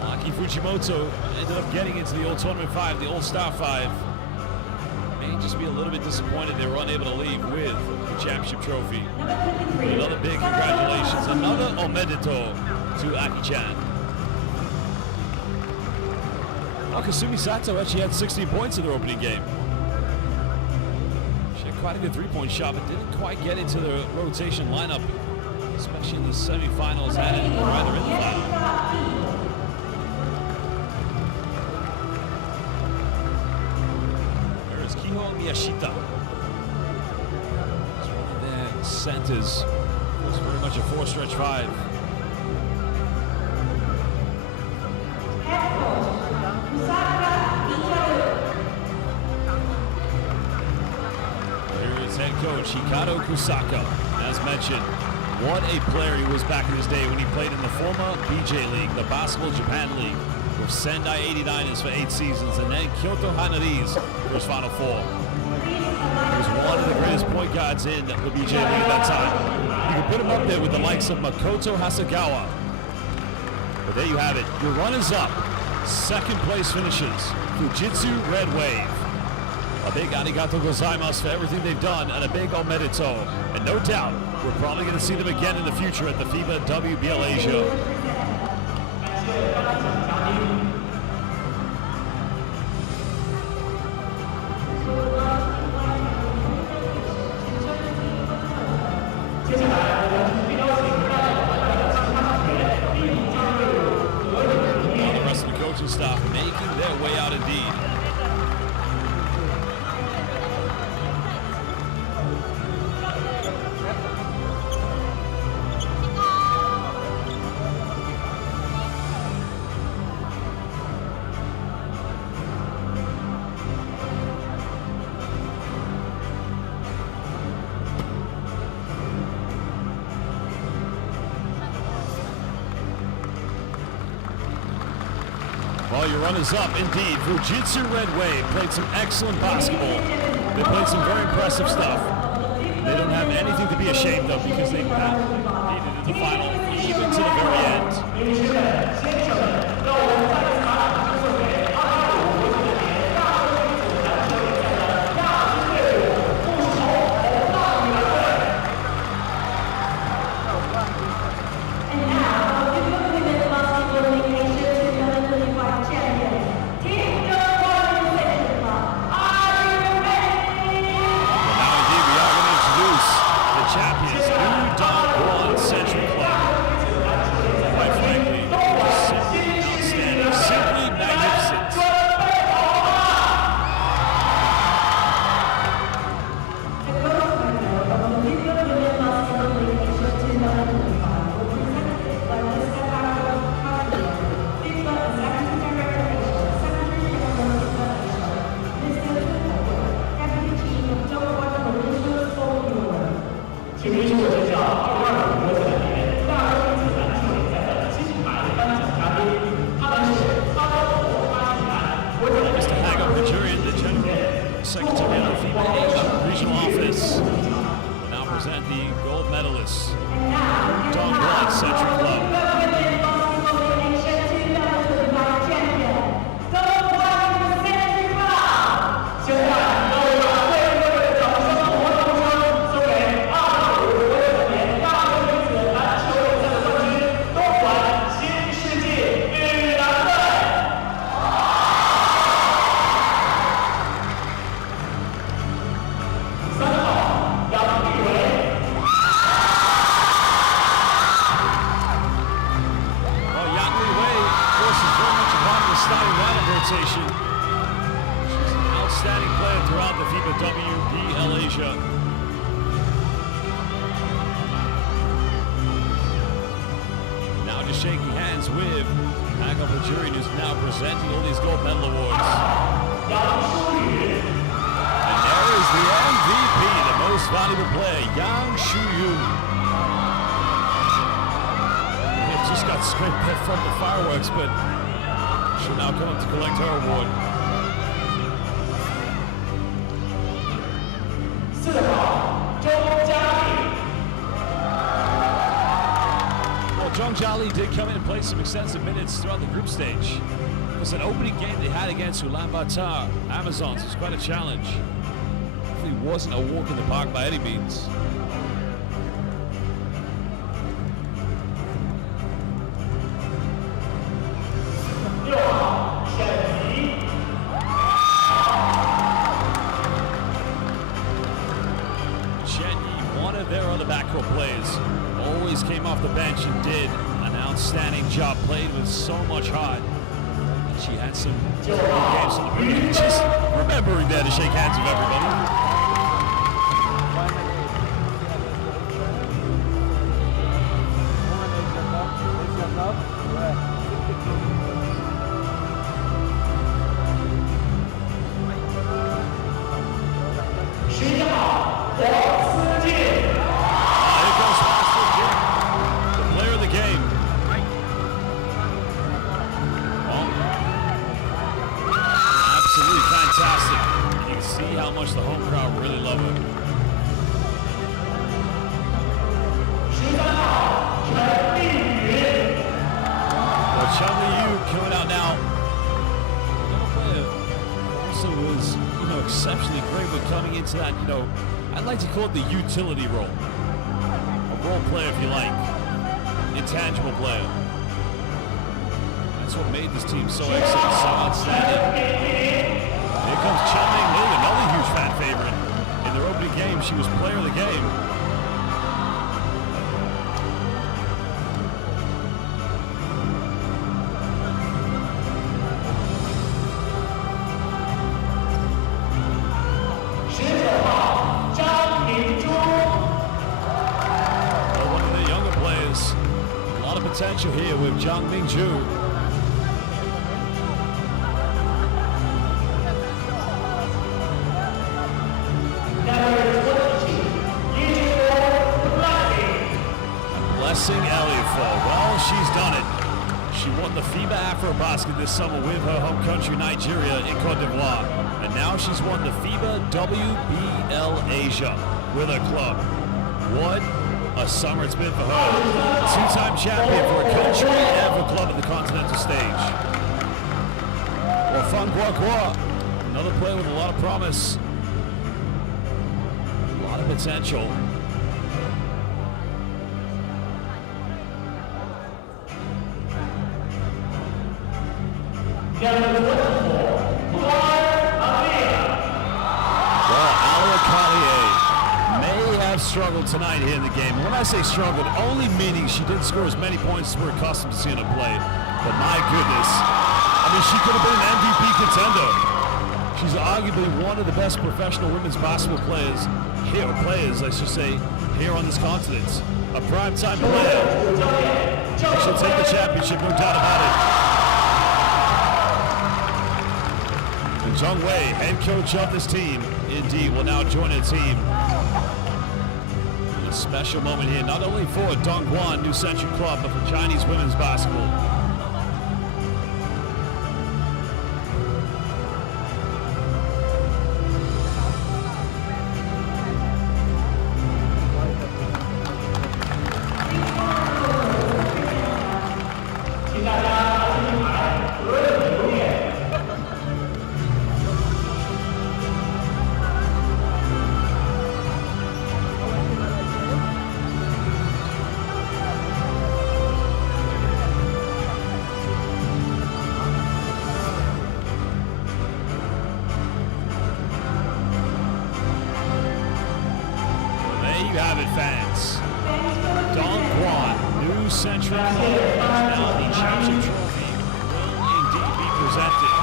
Aki Fujimoto ended up getting into the All-Tournament 5, the All-Star 5. May just be a little bit disappointed they were unable to leave with the championship trophy. But another big congratulations, another omedeto to Aki-chan. Kasumi Sato actually had 16 points in their opening game. She had quite a good three-point shot, but didn't quite get into the rotation lineup, especially in the semifinals and rather in the final. Miyashita. Their centers was very much a 4-stretch 5. Here is head coach Hikaru Kusaka. As mentioned, what a player he was back in his day when he played in the former BJ League, the Basketball Japan League, with Sendai 89ers for 8 seasons, and then Kyoto Hanaris for his Final 4. He was one of the greatest point guards in the BJ League at that time. You can put him up there with the likes of Makoto Hasegawa. But there you have it, your runners-up, second place finishers, Fujitsu Red Wave. A big arigato gozaimasu for everything they've done, and a big omerito. And no doubt, we're probably going to see them again in the future at the FIBA WBL Asia. All the rest of the coaching staff making their way out indeed. Well, your runners-up, indeed. Fujitsu Red Wave played some excellent basketball. They played some very impressive stuff. They don't have anything to be ashamed of because they made it in the final, even to the very end. Champions, new Dongguan Century Club. Quite frankly, simply outstanding, simply magnificent. Secretary of the FIBA Asia Regional Office will now present the gold medalists, Dongguan Century Club. Rotation. She's an outstanding player throughout the FIBA WBL Asia. Now just shaking hands with Hago Bajuri, who's now presenting all these gold medal awards. And there is the MVP, the most valuable player, Yang Shuyu. Just got scraped there from the fireworks, but she'll now come up to collect her award. Well, Zhang Jiali did come in and play some extensive minutes throughout the group stage. It was an opening game they had against Ulaanbaatar Amazons. It was quite a challenge. It wasn't a walk in the park by any means. Their other backcourt players always came off the bench and did an outstanding job, played with so much heart. She had some good game celebrations. Just remembering there to shake hands with everybody. Exceptionally great with coming into that, I'd like to call it the utility role. A role player, if you like. Intangible player. That's what made this team so excellent, so outstanding. Here comes Chen Ling, another huge fan favorite. In their opening game, she was player of the game. Potential here with Zhang Mingju. Blessing Eliafor. Well, she's done it. She won the FIBA Afrobasket this summer with her home country, Nigeria, in Cote d'Ivoire. And now she's won the FIBA WBL Asia with her club. What a summer it's been for her. Two-time champion for her country and for club at the continental stage. Well, Fan Guokua, another player with a lot of promise, a lot of potential. Struggled tonight here in the game. When I say struggled, only meaning she didn't score as many points as we're accustomed to seeing her play. But my goodness, I mean, she could have been an MVP contender. She's arguably one of the best professional women's basketball players here, I should say, here on this continent. A primetime player. She'll take the championship, no doubt about it. And Zhang Wei, head coach of this team, indeed, will now join the team. A special moment here, not only for Dongguan New Century Club, but for Chinese women's basketball. You have it, fans. Dongguan New Century Club is now the championship trophy will indeed be presented.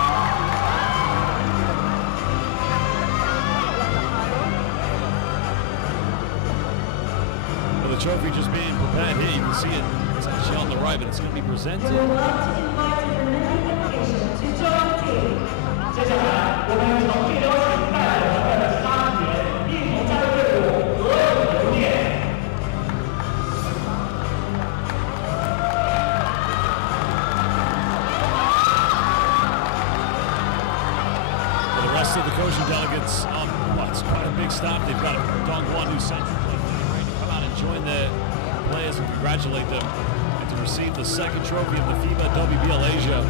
Well, the trophy just being prepared here. You can see it. It's actually on the right, but it's going to be presented. We would like to invite the remaining application to join team. 接下来，我们从第6场带来我们的3员一同加入队伍。Of the coaching delegates, it's quite a big stop. They've got a Dongguan New Century Club ready to come out and join their players and congratulate them and to receive the second trophy of the FIBA WBL Asia.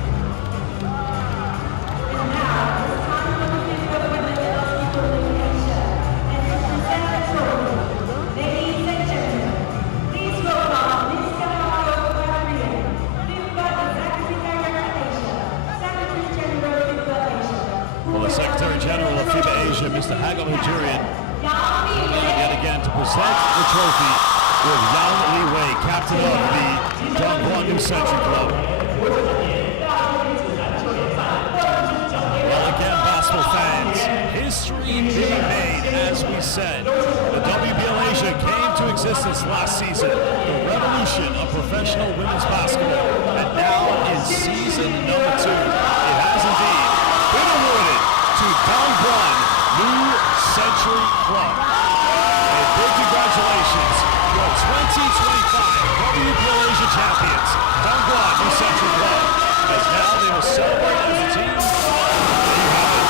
And now, it's time for the FIBA Women's Basketball Qualification. And to present the trophy, ladies and gentlemen, please welcome Ms. Yamamoto Korean, FIBA Executive Director Asia, Secretary General FIBA Asia. Well, the Secretary General of FIBA Asia, Mr. Hagel Hajurian, yet again to present the trophy with Yang Li Wei, captain of the Dongguan New Century Club. said, the WBL Asia came to existence last season, the revolution of professional women's basketball, and now in season number 2, it has indeed been awarded to Dongguan New Century Club. A big congratulations to our 2025 WBL Asia champions, Dongguan New Century Club, as now they will celebrate as a team. There you have it.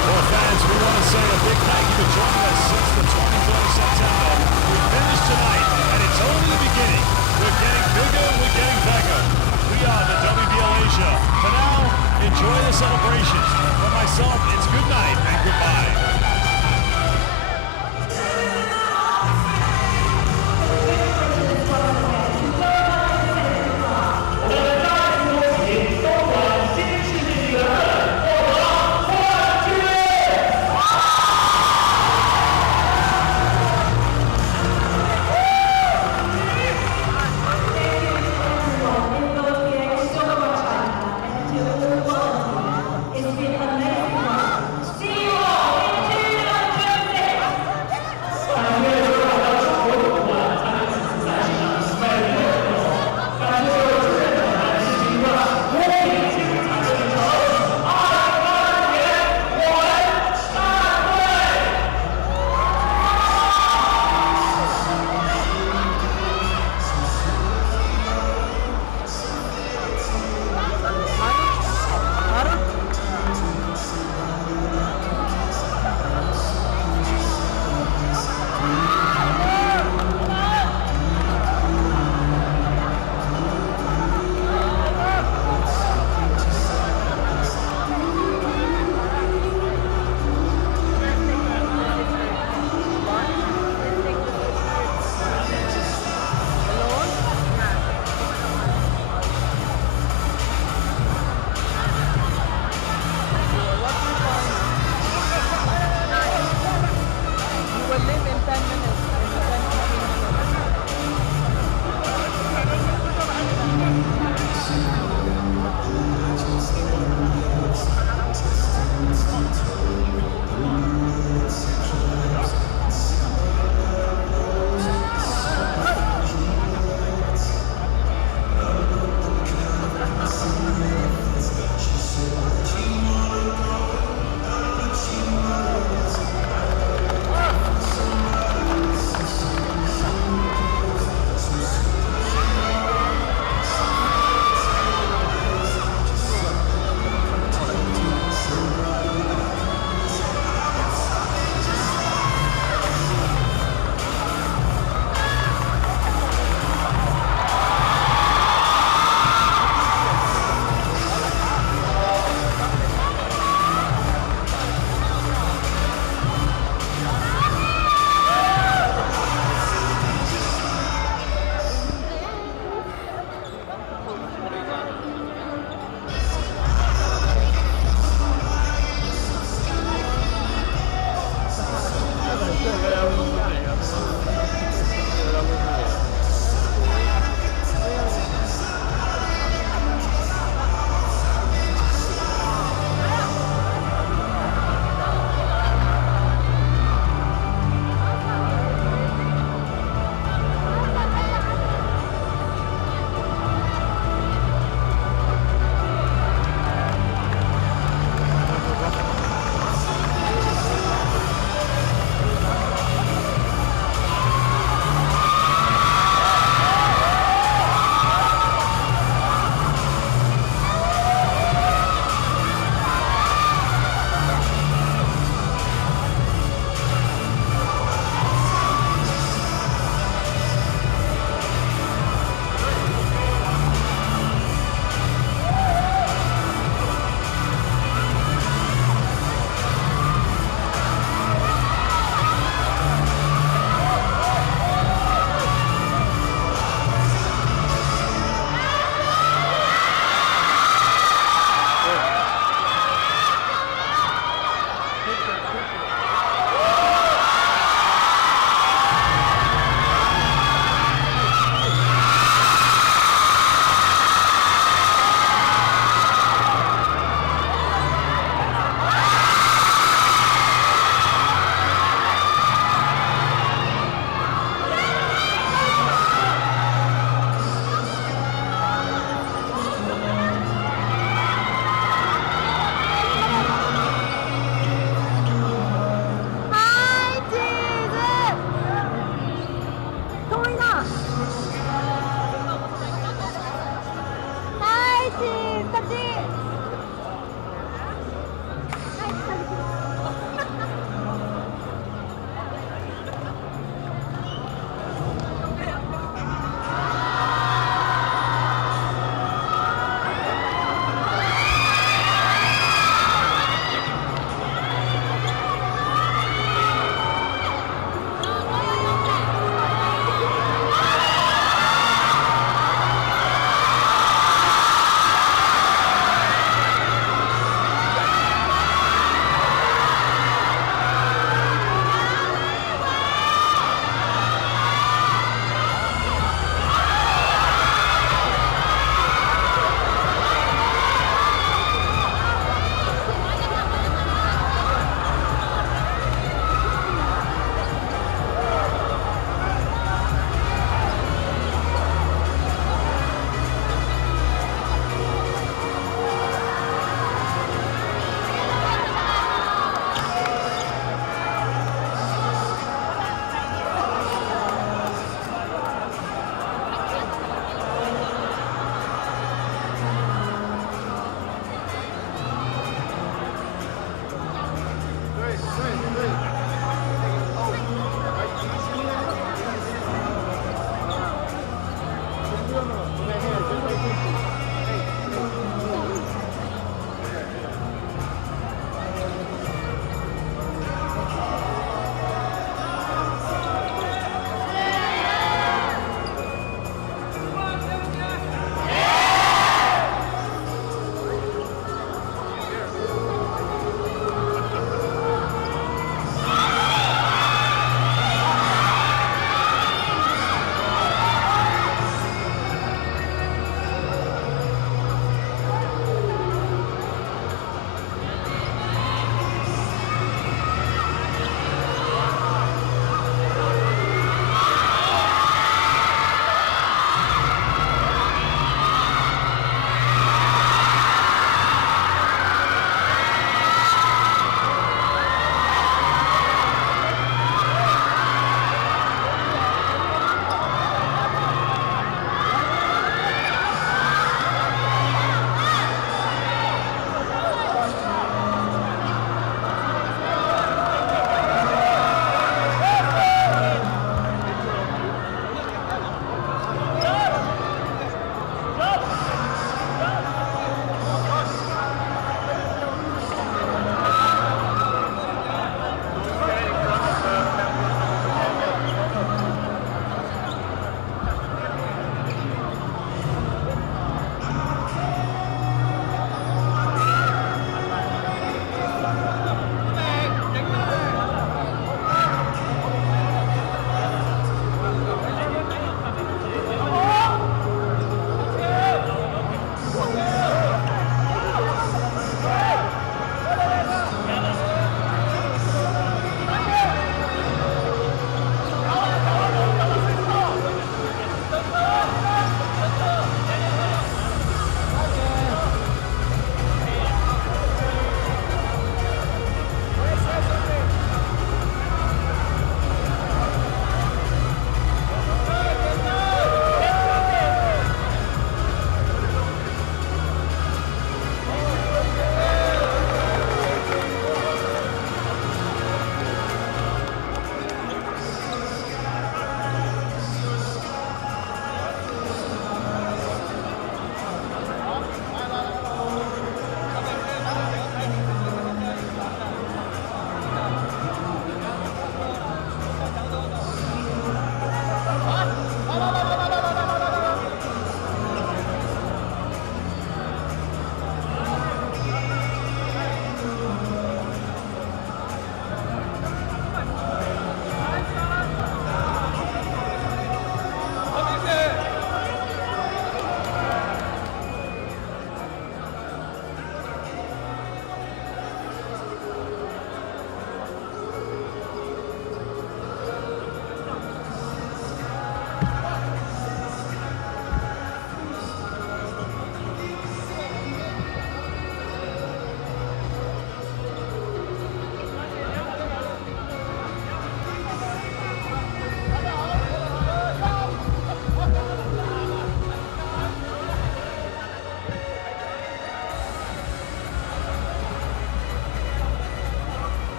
Well, fans, we want to say a big thank you for joining us since the 23rd of September. We finished tonight, and it's only the beginning. We're getting bigger, we're getting bigger. We are the WBL Asia. For now, enjoy the celebrations. For myself, it's good night and goodbye. It's been amazing. See you all in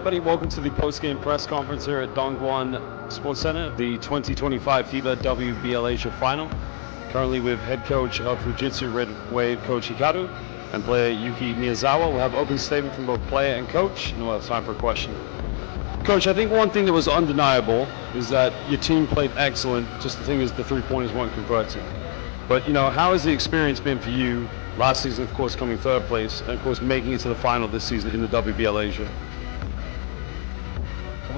everybody. Welcome to the post-game press conference here at Dongguan Sports Center, the 2025 FIBA WBL Asia Final. Currently with head coach of Fujitsu Red Wave, Coach Hikaru, and player Yuki Miyazawa. We'll have open statement from both player and coach, and we'll have time for a question. Coach, I think one thing that was undeniable is that your team played excellent. Just the thing is the three-pointers weren't converted. But, you know, how has the experience been for you last season, of course, coming third place, and of course making it to the final this season in the WBL Asia?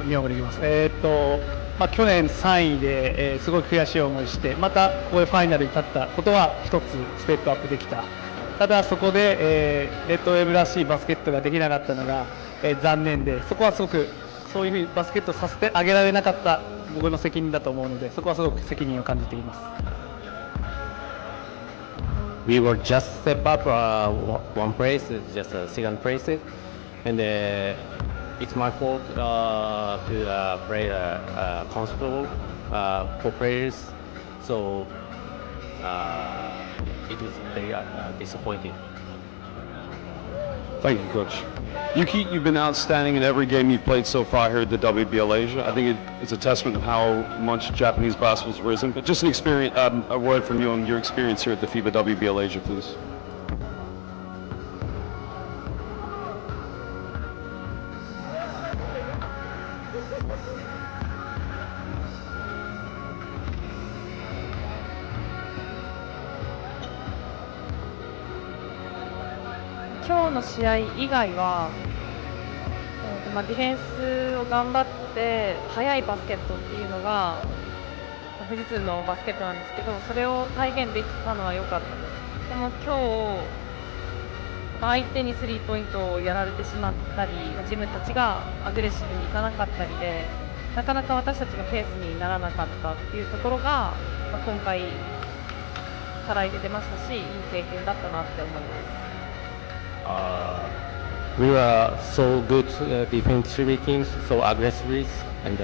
日本語で言います。去年3位で、すごく悔しい思いして、またここでファイナルに立ったことは一つステップアップできた。ただそこで、レッドウェーブらしいバスケットができなかったのが、残念で、そこはすごくそういうふうにバスケットさせてあげられなかった僕の責任だと思うので、そこはすごく責任を感じています。We were just step up one place, just a second place, and it's my fault to play comfortable for players, so it was very disappointing. Thank you, Coach. Yuki, you've been outstanding in every game you've played so far here at the WBL Asia. I think it's a testament of how much Japanese basketball's risen. But just an experience, a word from you on your experience here at the FIBA WBL Asia, please. 今日の試合以外は、ディフェンスを頑張って速いバスケットっていうのが富士通のバスケットなんですけど、それを体現できたのは良かったです。でも今日相手にスリーポイントをやられてしまったり、自分たちがアグレッシブにいかなかったりで、なかなか私たちのペースにならなかったっていうところが、今回課題で出ましたし、いい経験だったなって思います。We were so good defensively, so aggressive and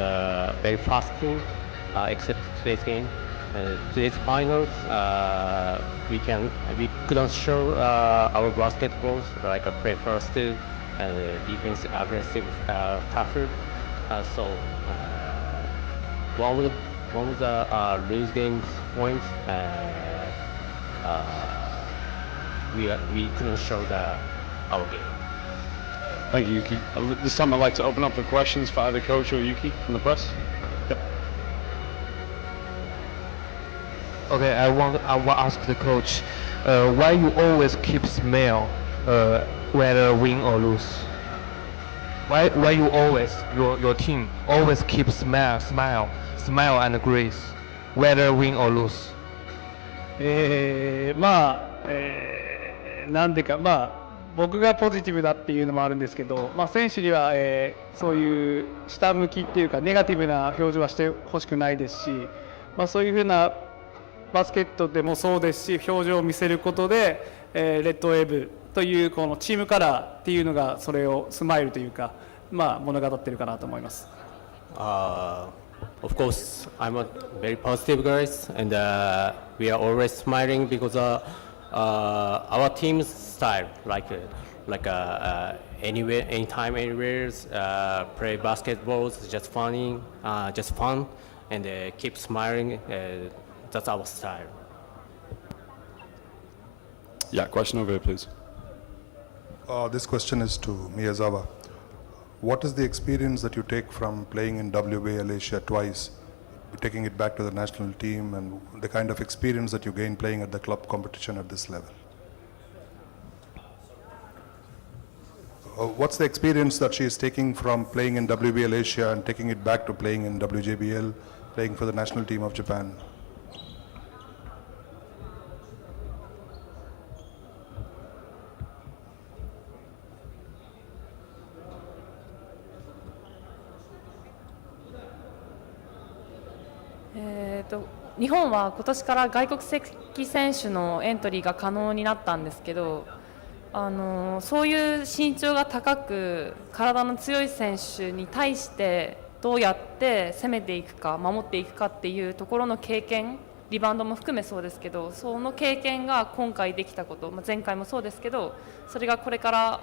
very fast team, except today's game. Today's finals, we couldn't show our basketballs like a play first and defense aggressive, tougher. So one of the lose games points, we couldn't show our game. Thank you, Yuki. This time I'd like to open up for questions for either Coach or Yuki from the press. Yep. Okay, I want to ask the coach, why you always keep smile, whether win or lose? Why you always your team always keep smile and grace, whether win or lose? なんでか、僕がポジティブだっていうのもあるんですけど、選手には、そういう下向きっていうかネガティブな表情はしてほしくないですし、そういうふうなバスケットでもそうですし、表情を見せることで、レッドウェーブというこのチームカラーっていうのがそれをスマイルというか、物語ってるかなと思います。Of course, I'm a very positive guys, and we are always smiling because our team's style, like anywhere, anytime, anywhere, play basketball, just fun, and keep smiling. That's our style. Yeah, question over here, please. This question is to Miyazawa. What is the experience that you take from playing in WBL Asia twice, taking it back to the national team, and the kind of experience that you gain playing at the club competition at this level? What's the experience that she is taking from playing in WBL Asia and taking it back to playing in WJBL, playing for the national team of Japan? 日本は今年から外国籍選手のエントリーが可能になったんですけど、そういう身長が高く体の強い選手に対してどうやって攻めていくか守っていくかっていうところの経験、リバウンドも含めそうですけど、その経験が今回できたこと、前回もそうですけど、それがこれから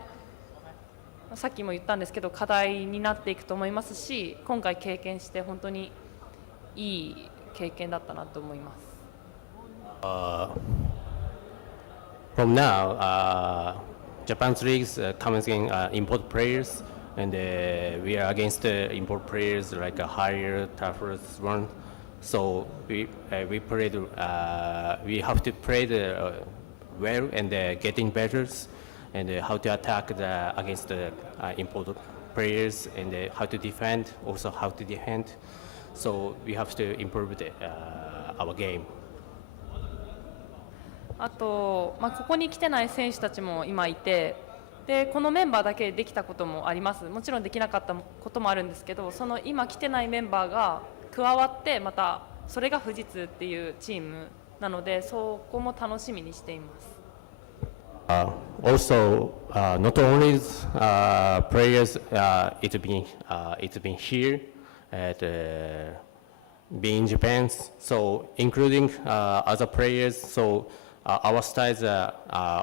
さっきも言ったんですけど課題になっていくと思いますし、今回経験して本当にいい経験だったなと思います。From now, Japan's leagues comes in import players, and we are against import players like a higher, tougher one. So we played. We have to play well and getting better, and how to attack against the import players, and how to defend. Also how to defend. So we have to improve our game. あと、ここに来てない選手たちも今いて、でこのメンバーだけできたこともあります。もちろんできなかったこともあるんですけど、その今来てないメンバーが加わってまたそれが富士通っていうチームなので、そこも楽しみにしています。Also, not only players, it's been here at being in Japan, so including other players. So our styles are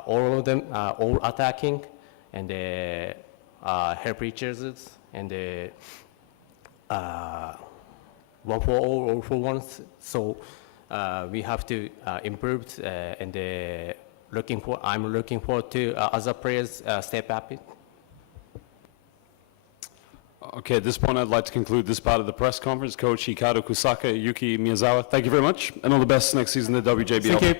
all of them all attacking and help each other and one for all for one. So we have to improve and I'm looking forward to other players step up it. Okay, at this point, I'd like to conclude this part of the press conference. Coach Hikaru Kusaka, Yuki Miyazawa, thank you very much, and all the best next season in the WJBL. Thank you.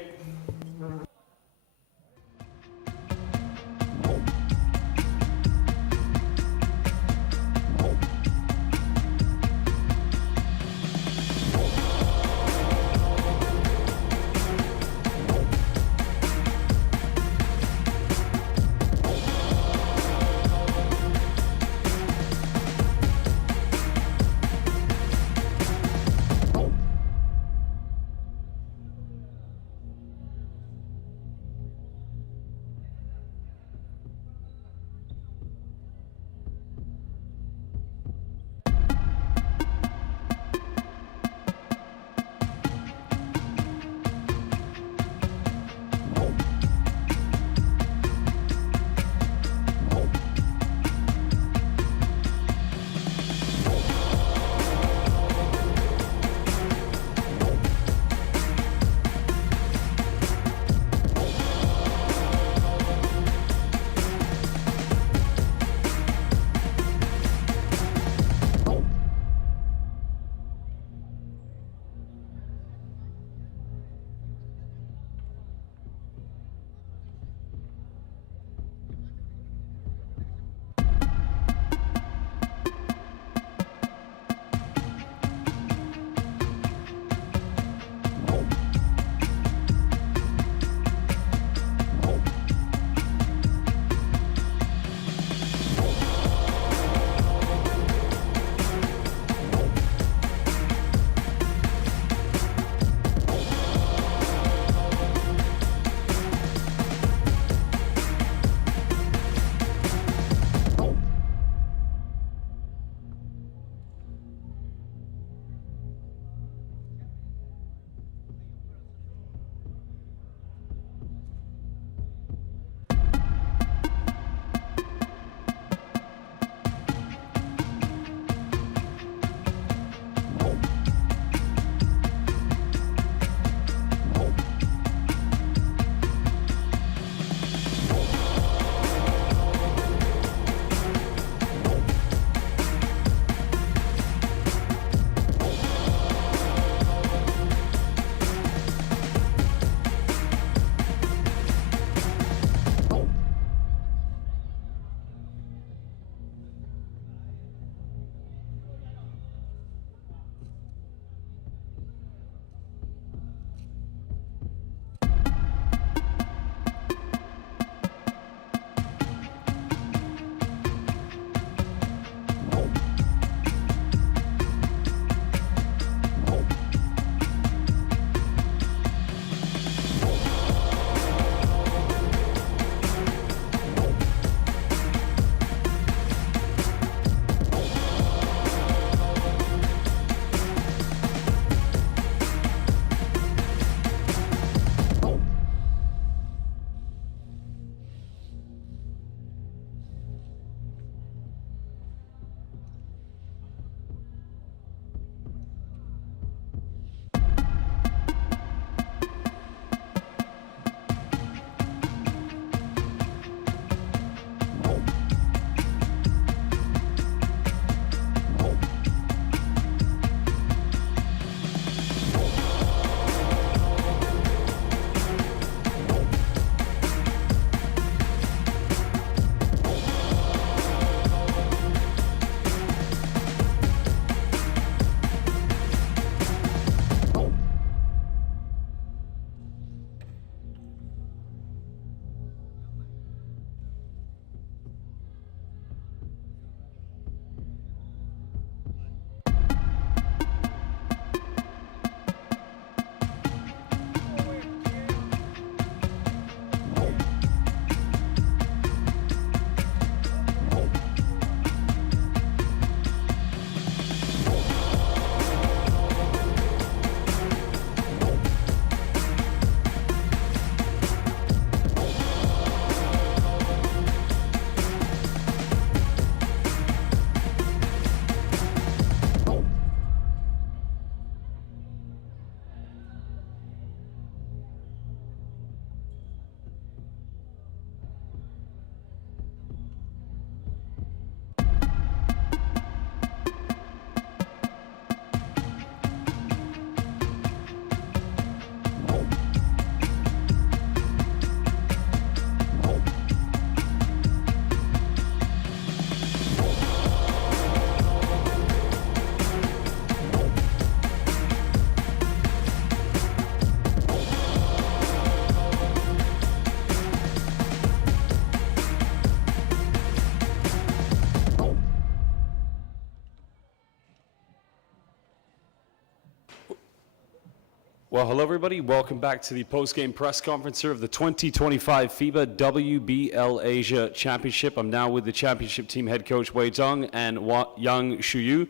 Well, hello everybody. Welcome back to the post-game press conference here of the 2025 FIBA WBL Asia Championship. I'm now with the championship team head coach Wei Zhang and Yang Shuyu.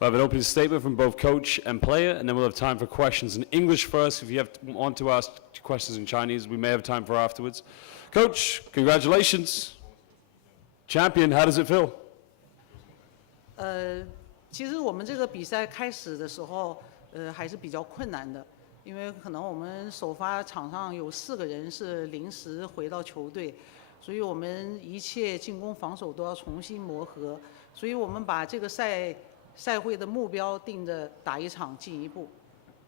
We'll have an opening statement from both coach and player, and then we'll have time for questions in English first. If you want to ask questions in Chinese, we may have time for afterwards. Coach, congratulations. Champion, how does it feel? 其实我们这个比赛开始的时候，还是比较困难的，因为可能我们首发场上有4个人是临时回到球队，所以我们一切进攻防守都要重新磨合，所以我们把这个赛会的目标定着打一场进一步。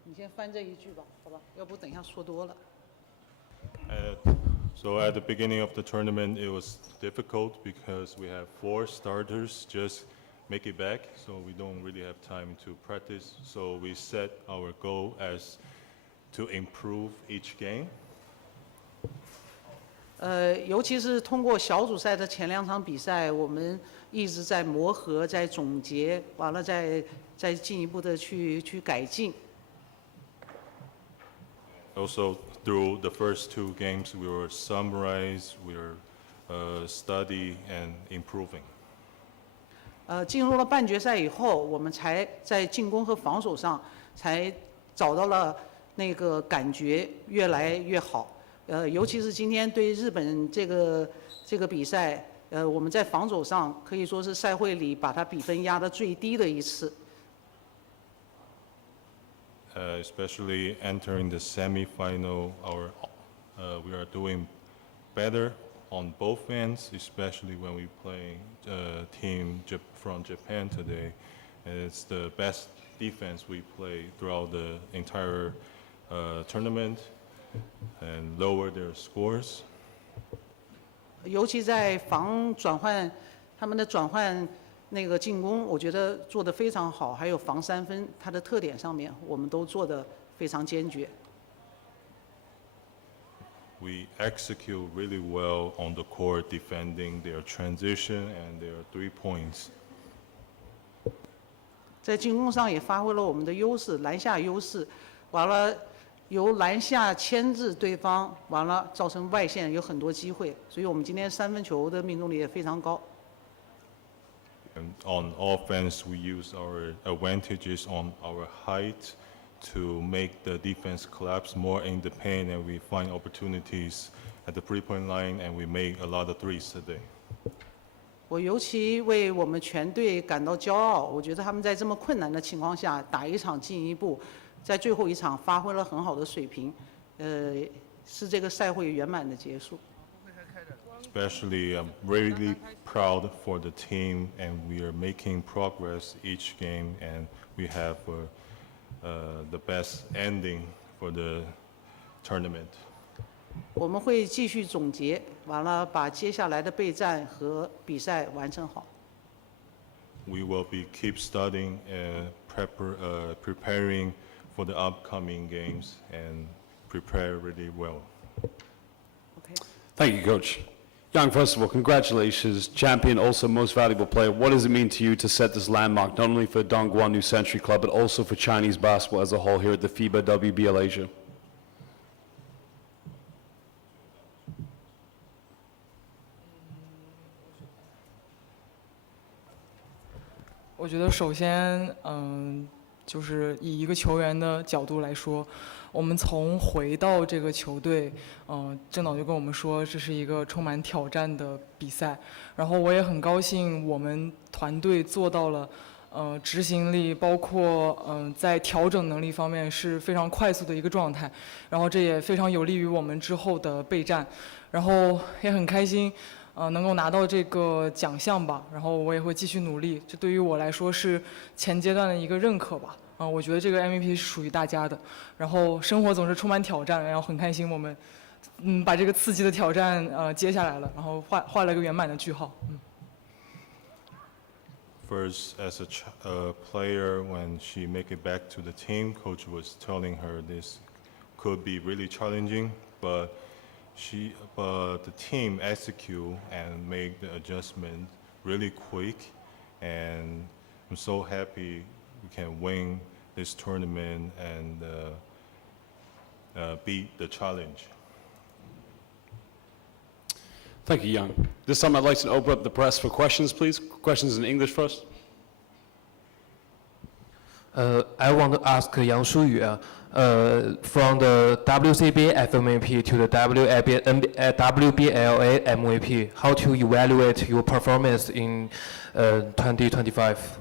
你先翻这一句吧，好吧？要不等一下说多了。So at the beginning of the tournament, it was difficult because we have 4 starters just make it back, so we don't really have time to practice. So we set our goal as to improve each game. 尤其是通过小组赛的前2场比赛，我们一直在磨合，在总结，完了再进一步的去改进。Also, through the first 2 games, we were summarize, we were study and improving. 进入了半决赛以后，我们才在进攻和防守上才找到了那个感觉越来越好。尤其是今天对日本这个比赛，我们在防守上可以说是赛会里把它比分压得最低的一次。Especially entering the semifinal, we are doing better on both ends, especially when we play a team from Japan today. And it's the best defense we play throughout the entire tournament and lower their scores. 尤其在防转换，他们的转换那个进攻，我觉得做得非常好，还有防3分，它的特点上面，我们都做得非常坚决。We execute really well on the court, defending their transition and their 3 points. 在进攻上也发挥了我们的优势，篮下优势，完了由篮下牵制对方，完了造成外线有很多机会，所以我们今天3分球的命中率也非常高。And on offense, we use our advantages on our height to make the defense collapse more in the paint, and we find opportunities at the 3-point line, and we make a lot of threes today. 我尤其为我们全队感到骄傲，我觉得他们在这么困难的情况下打一场进一步，在最后一场发挥了很好的水平，是这个赛会圆满的结束。Especially, I'm really proud for the team, and we are making progress each game, and we have the best ending for the tournament. 我们会继续总结，完了把接下来的备战和比赛完成好。We will keep studying and preparing for the upcoming games and prepare really well. Okay. Thank you, Coach. Yang, first of all, congratulations, champion, also most valuable player. What does it mean to you to set this landmark, not only for Dongguan New Century Club, but also for Chinese basketball as a whole here at the FIBA WBL Asia? 我觉得首先，就是以一个球员的角度来说，我们从回到这个球队，郑导就跟我们说，这是一个充满挑战的比赛。然后我也很高兴，我们团队做到了，执行力，包括在调整能力方面是非常快速的一个状态。然后这也非常有利于我们之后的备战。然后也很开心。能够拿到这个奖项吧，然后我也会继续努力。这对于我来说是前阶段的一个认可吧。我觉得这个 MVP 是属于大家的。然后生活总是充满挑战，然后很开心我们把这个刺激的挑战接下来了，然后画了一个圆满的句号。First, as a player, when she make it back to the team, coach was telling her this could be really challenging, but the team execute and make the adjustment really quick, and I'm so happy we can win this tournament and beat the challenge. Thank you, Yang. This time I'd like to open up the press for questions, please. Questions in English first. I want to ask Yang Shuyu, from the WCB FMVP to the WBLA MVP, how to evaluate your performance in 2025?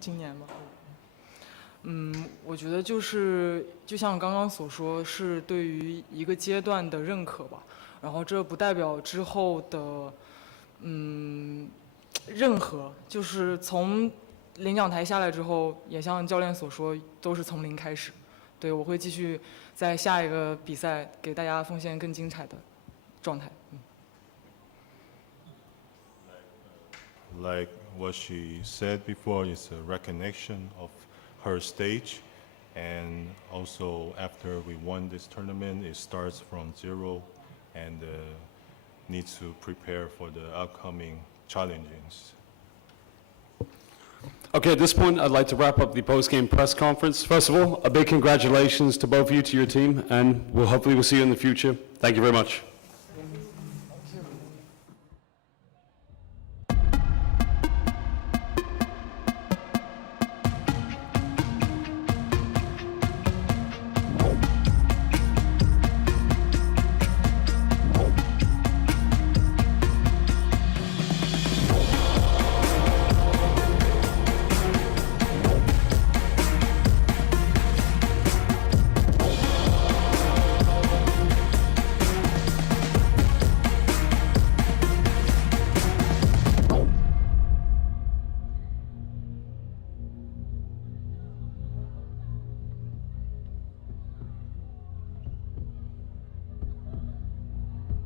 今年吧，我觉得就像刚刚所说，是对于一个阶段的认可吧。然后这不代表之后的，任何，就是从领奖台下来之后，也像教练所说，都是从零开始。对，我会继续在下一个比赛给大家奉献更精彩的状态。Like what she said before, is a recognition of her stage, and also after we won this tournament, it starts from zero and needs to prepare for the upcoming challenges. Okay, at this point, I'd like to wrap up the post-game press conference. First of all, a big congratulations to both of you, to your team, and we'll hopefully see you in the future. Thank you very much.